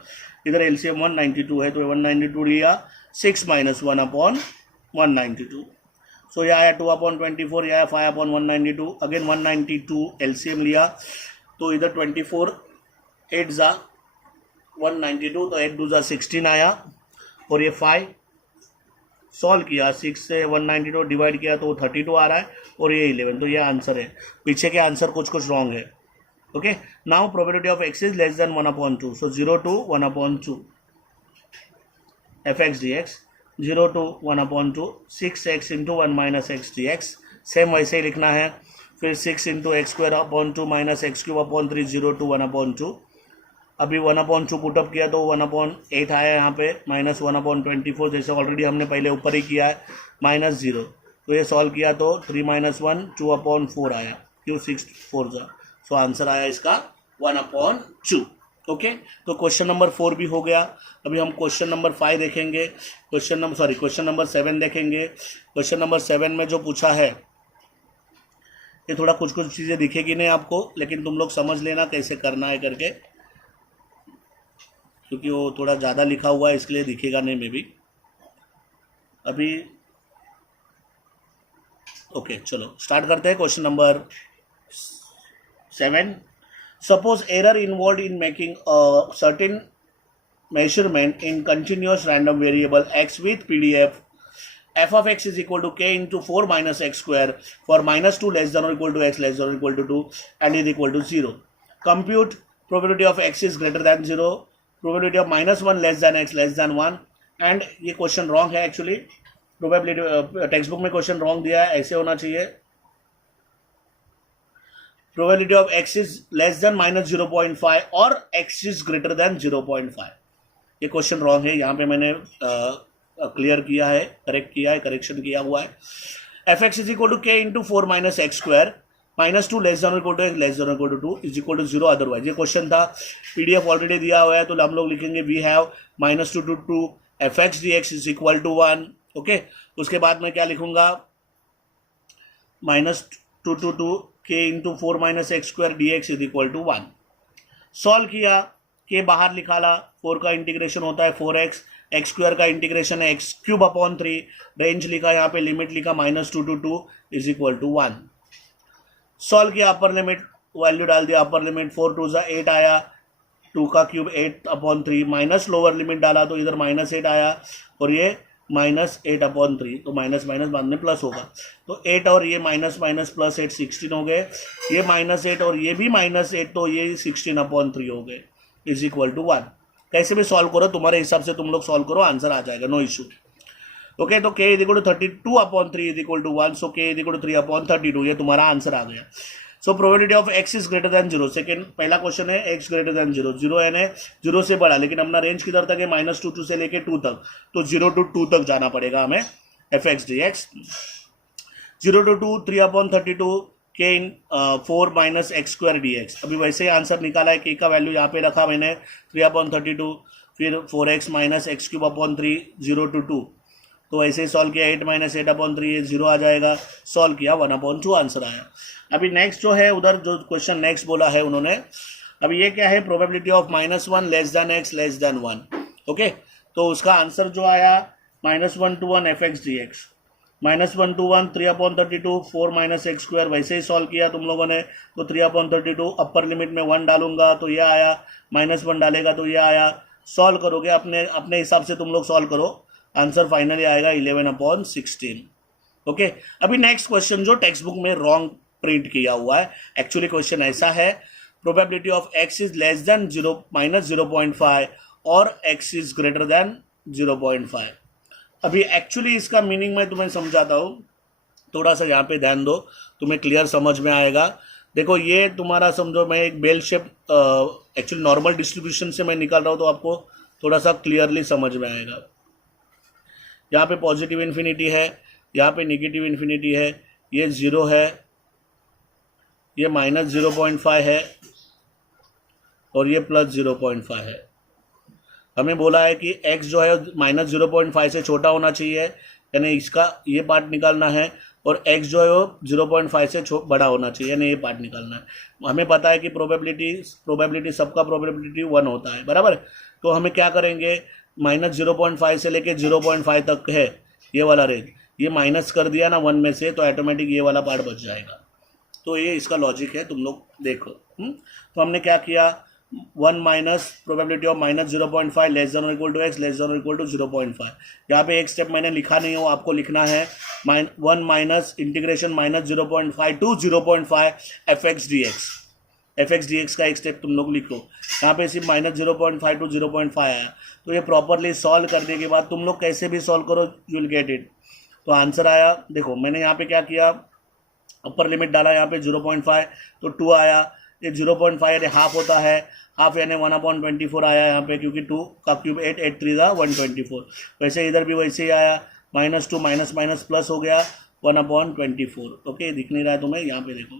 इधर एलसीएम 192 है तो 192 लिया, 6 माइनस 1/192। सो यह आया 2/24, यह आया 5/192, अगेन 192 एलसीएम लिया तो इधर 24 8 जा 192 तो 8 2 जा 16 आया और ये 5 सॉल्व किया, 6 से 192 डिवाइड किया तो 32 आ रहा है और ये 11, तो ये आंसर है। पीछे के आंसर कुछ रॉन्ग है। Okay, now probability of X is less than 1/2, so 0 to 1/2 F x D x, 0 to 1/2 6x into 1 minus x D x, same वैसे ही लिखना है। फिर 6 into x² minus x³ 0 to 1/2। अभी 1/2 पुटअप किया तो 1/8 आया यहाँ पे, माइनस 1/24 जैसे ऑलरेडी हमने पहले ऊपर ही किया है, माइनस 0। तो ये सॉल्व किया तो 3 माइनस 1 2/4 आया, क्यों 6 4 जा, सो आंसर आया इसका 1/2। ओके, तो क्वेश्चन नंबर 4 भी हो गया। अभी हम क्वेश्चन नंबर 5 देखेंगे, क्वेश्चन नंबर 7 देखेंगे। क्वेश्चन नंबर 7 में जो पूछा है ये थोड़ा कुछ चीज़ें दिखेगी नहीं आपको, लेकिन तुम लोग समझ लेना कैसे करना है करके, क्योंकि वो थोड़ा ज़्यादा लिखा हुआ है इसलिए दिखेगा नहीं मे भी अभी। ओके, चलो स्टार्ट करते हैं। Question number 7, suppose error involve in making a certain measurement in continuous random variable x with PDF f of x is equal to k into 4 minus x square for minus 2 less than or equal to x less than or equal to 2 and is equal to 0. Compute probability of x is greater than 0, probability of minus 1 less than x less than 1, and ये question wrong है actually, probability text book में question wrong दिया है, ऐसे होना चाहिए। probability of x is less than minus 0.5 और x is greater than 0.5, ये क्वेश्चन रॉन्ग है। यहाँ पे मैंने क्लियर किया है, करेक्ट किया है, करेक्शन किया हुआ है। F x is equal to K into 4 minus x square minus 2 less than equal to x less than equal to 2 is equal to 0 otherwise. ये क्वेश्चन था, पीडीएफ ऑलरेडी दिया हुआ है तो हम लोग लिखेंगे we have minus 2 to 2 F x D x is equal to 1। Okay, उसके बाद मैं क्या लिखूंगा, माइनस 2 to 2 के into 4 minus x square d x is equal to 1। Solve किया, के बाहर निकाला, 4 का इंटीग्रेशन होता है 4x, एक्स स्क्वायर का इंटीग्रेशन है x³/3, रेंज लिखा यहाँ पे, लिमिट लिखा minus 2 to 2 is equal to 1। Solve किया, अपर लिमिट वैल्यू डाल दिया, अपर लिमिट 4 2 जा 8 आया, 2 का क्यूब 8/3, माइनस लोअर लिमिट डाला तो इधर माइनस 8 आया और ये माइनस 8/3, तो माइनस माइनस बाद में प्लस होगा, तो 8 और ये माइनस माइनस प्लस 8 16 हो गए, ये माइनस 8 और ये भी माइनस 8 तो ये 16/3 हो गए इज इक्वल टू 1। कैसे भी सॉल्व करो, तुम्हारे हिसाब से तुम लोग सॉल्व करो, आंसर आ जाएगा, नो इशू। ओके, तो k is equal to 32/3 is equal to 1, so k is equal to 3/32, ये तुम्हारा आंसर आ गया। So probability of x is greater than 0, second पहला क्वेश्चन है x ग्रेटर देन 0, 0 है ना, 0 से बड़ा, लेकिन अपना रेंज किधर तक है, माइनस 2 से लेके 2 तक, तो 0 to 2 तक जाना पड़ेगा हमें। F x D x 0 to 2 3/32 के इन 4 minus x square d x. अभी वैसे ही आंसर निकाला है, के का वैल्यू यहाँ पे रखा मैंने 3/32, फिर 4x माइनस x³/3 0 to 2, तो ऐसे ही सॉल्व किया, 8 माइनस 8/3 ये 0 आ जाएगा, सॉल्व किया 1/2 आंसर आया। अभी नेक्स्ट जो है, उधर जो क्वेश्चन नेक्स्ट बोला है उन्होंने, अभी ये क्या है, probability of -1 less than x less than 1। Okay, तो उसका आंसर जो आया -1 to 1 F x D x, -1 to 1 3/32 4 - x square, वैसे ही सॉल्व किया तुम लोगों ने तो 3/32 अपर लिमिट में 1 डालूंगा तो ये आया, -1 डालेगा तो ये आया। सॉल्व करोगे अपने अपने हिसाब से तुम लोग सॉल्व करो, आंसर फाइनली आएगा 11/16। ओके, अभी नेक्स्ट क्वेश्चन जो टेक्स्ट बुक में रॉन्ग प्रिंट किया हुआ है, एक्चुअली क्वेश्चन ऐसा है, probability of x is less then 0 - 0.5 और x इज ग्रेटर देन 0.5। अभी एक्चुअली इसका मीनिंग मैं तुम्हें समझाता हूँ, थोड़ा सा यहाँ पे ध्यान दो, तुम्हें क्लियर समझ में आएगा। देखो ये तुम्हारा समझो मैं एक bell shape actually normal distribution से मैं निकाल रहा हूँ, तो आपको थोड़ा सा क्लियरली समझ में आएगा। यहाँ पे पॉजिटिव इन्फिनिटी है, यहाँ पे नेगेटिव इन्फिनिटी है, ये 0 है, ये -0.5 है और ये +0.5 है। हमें बोला है कि x जो है -0.5 से छोटा होना चाहिए, यानी इसका ये पार्ट निकालना है, और x जो है वो 0.5 से बड़ा होना चाहिए, यानी ये पार्ट निकालना है। हमें पता है कि प्रोबेबिलिटी सबका प्रोबेबिलिटी 1 होता है, बराबर। तो हमें क्या करेंगे, -0.5 से लेके 0.5 तक है ये वाला रेंज, ये माइनस कर दिया ना 1 में से, तो ऑटोमेटिक ये वाला पार्ट बच जाएगा। तो ये इसका लॉजिक है, तुम लोग देखो। तो हमने क्या किया, 1 minus probability of -0.5 less than और equal to x less than और इक्वल टू 0.5। यहाँ पे एक स्टेप मैंने लिखा नहीं हो, आपको लिखना है 1 minus integration -0.5 to 0.5 fx dx का एक स्टेप तुम लोग लिखो। यहाँ पे सिर्फ -0.5 to 0.5 आया, तो ये प्रॉपरली सॉल्व करने के बाद तुम लोग कैसे भी सॉल्व करो, यू विल गेट इट। तो आंसर आया, देखो मैंने यहाँ पे क्या किया, अपर लिमिट डाला यहाँ पे 0.5 तो 2 आया, ये 0.5 यानी हाफ होता है, हाफ यानी 1/24 आया यहाँ पे, क्योंकि 2 का क्यूब 8 8 3 124। वैसे इधर भी वैसे ही आया, -2 माइनस माइनस प्लस हो गया 1/24। ओके, दिख नहीं रहा है तुम्हें, यहाँ पे देखो।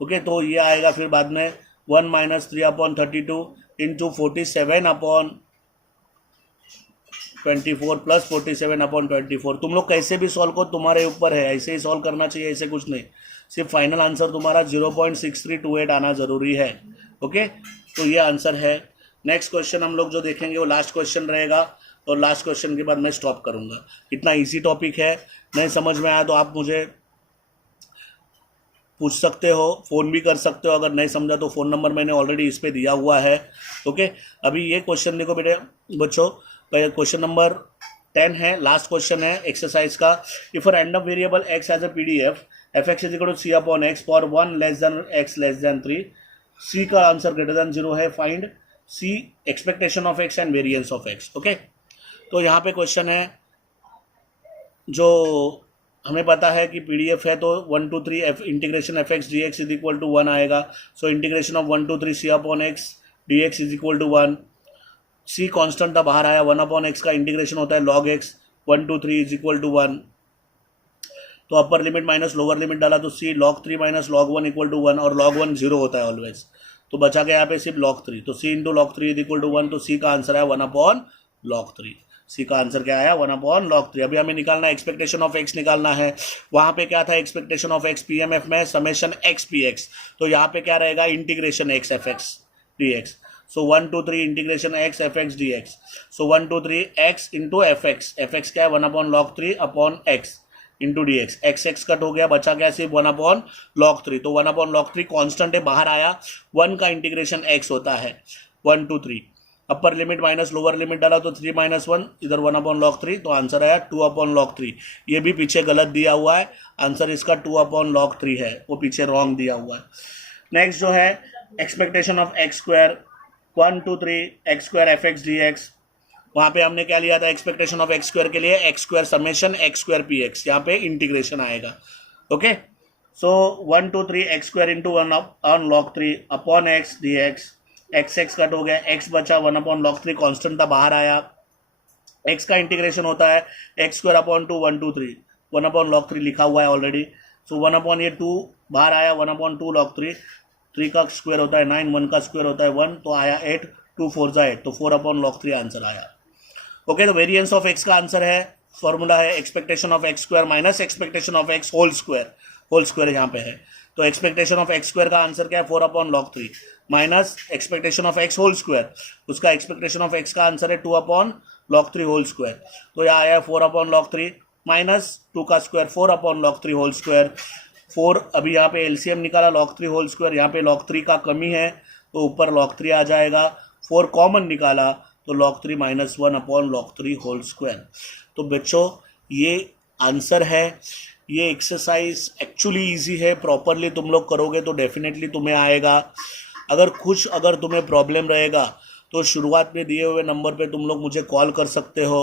ओके, तो ये आएगा फिर बाद में 1 - 3/32 इंटू 47/24 प्लस 47/24। तुम लोग कैसे भी सॉल्व करो, तुम्हारे ऊपर है, ऐसे ही सॉल्व करना चाहिए, ऐसे कुछ नहीं। सिर्फ फाइनल आंसर तुम्हारा 0.6328 आना जरूरी है। ओके, तो ये आंसर है। नेक्स्ट क्वेश्चन हम लोग जो देखेंगे वो लास्ट क्वेश्चन रहेगा, और लास्ट क्वेश्चन के बाद मैं स्टॉप करूंगा। इतना इजी टॉपिक है, नहीं समझ में आया तो आप मुझे पूछ सकते हो, फ़ोन भी कर सकते हो। अगर नहीं समझा तो फ़ोन नंबर मैंने ऑलरेडी इस पर दिया हुआ है। ओके, अभी ये क्वेश्चन देखो बेटे बच्चों, क्वेश्चन नंबर 10 है, लास्ट क्वेश्चन है एक्सरसाइज का। If a random variable x as a PDF fx is equal to c/x for 1 less than x less than 3, c का आंसर ग्रेटर देन 0 है, find c expectation of x and variance of x। Okay, तो यहाँ पे question है, जो हमें पता है कि PDF है, तो 1 to 3 integration fx dx is equal to 1 आएगा। So integration of 1 to 3 c/x dx is equal to 1। c constant था, बाहर आया, 1/x का इंटीग्रेशन होता है log x, 1 to 3 is equal to 1। तो upper limit minus lower limit डाला तो c log 3 minus log 1 equal to 1, और log 1 0 होता है ऑलवेज, तो बचा के यहाँ पे सिर्फ log 3, तो c into log 3 is equal to 1। तो c का आंसर है 1/log 3। c का आंसर क्या आया, 1/log 3। अभी हमें निकालना है एक्सपेक्टेशन ऑफ x निकालना है। वहाँ पे क्या था एक्सपेक्टेशन ऑफ x, PMF में समेशन x px, तो यहाँ पे क्या रहेगा, integration x fx dx। So 1 to 3 integration x fx dx। So 1 to 3 x into fx क्या है, 1/log 3 upon x into dx। x cut हो गया, बचा क्या सिर्फ 1/log 3। तो 1/log 3 कांस्टेंट है, बाहर आया, 1 का इंटीग्रेशन x होता है 1 to 3। Upper limit minus lower limit डाला तो 3 - 1, इधर 1/log 3, तो आंसर आया 2/log 3। ये भी पीछे गलत दिया हुआ है, आंसर इसका 2/log 3 है, वो पीछे रॉन्ग दिया हुआ है। नेक्स्ट जो है expectation of x square 1 to 3 x square fx dx। वहाँ पे हमने क्या लिया था एक्सपेक्टेशन ऑफ x स्क्वायर के लिए, x square summation x square px, यहाँ पे इंटीग्रेशन आएगा। Okay, so 1 to 3 x square into 1/log 3 upon x dx। x cut हो गया, x बचा, 1/log 3 कांस्टेंट था, बाहर आया, x का इंटीग्रेशन होता है x square upon 2 1 to 3, 1/log 3 लिखा हुआ है ऑलरेडी। सो 1/2 बाहर आया, 1/2log 3, 3 का स्क्वायर होता है 9, 1 का स्क्वायर होता है 1, तो आया 8, 2 4 8, तो 4/log 3 आंसर आया। ओके, तो वेरिएंस ऑफ x का आंसर है, फॉर्मूला है expectation of x square minus expectation of x whole square यहाँ पे है। तो एक्सपेक्टेशन ऑफ x स्क्वायर का आंसर क्या है, 4/log 3 minus expectation of x whole square, उसका एक्सपेक्टेशन ऑफ x का आंसर है 2/log 3 होल स्क्वायर। तो यहाँ आया 4/log 3 -2 का square 4 upon log 3 whole square. 4 अभी यहाँ पे एलसीएम निकाला log 3 होल स्क्वायर, यहाँ पे log 3 का कमी है तो ऊपर log 3 आ जाएगा। 4 कॉमन निकाला तो log 3 -1 upon log 3 whole square. तो बच्चों ये आंसर है। ये एक्सरसाइज एक्चुअली इजी है, प्रॉपरली तुम लोग करोगे तो डेफिनेटली तुम्हें आएगा। अगर तुम्हें प्रॉब्लम रहेगा तो शुरुआत में दिए हुए नंबर पे तुम लोग मुझे कॉल कर सकते हो,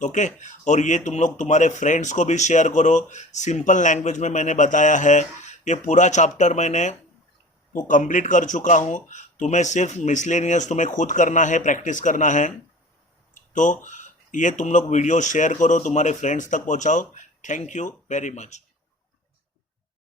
ओके। और ये तुम लोग तुम्हारे फ्रेंड्स को भी शेयर करो। सिंपल लैंग्वेज में मैंने बताया है, ये पूरा चैप्टर मैंने वो कंप्लीट कर चुका हूँ। तुम्हें सिर्फ मिसलेनियस तुम्हें खुद करना है, प्रैक्टिस करना है। तो ये तुम लोग वीडियो शेयर करो, तुम्हारे फ्रेंड्स तक पहुँचाओ। Thank you very much.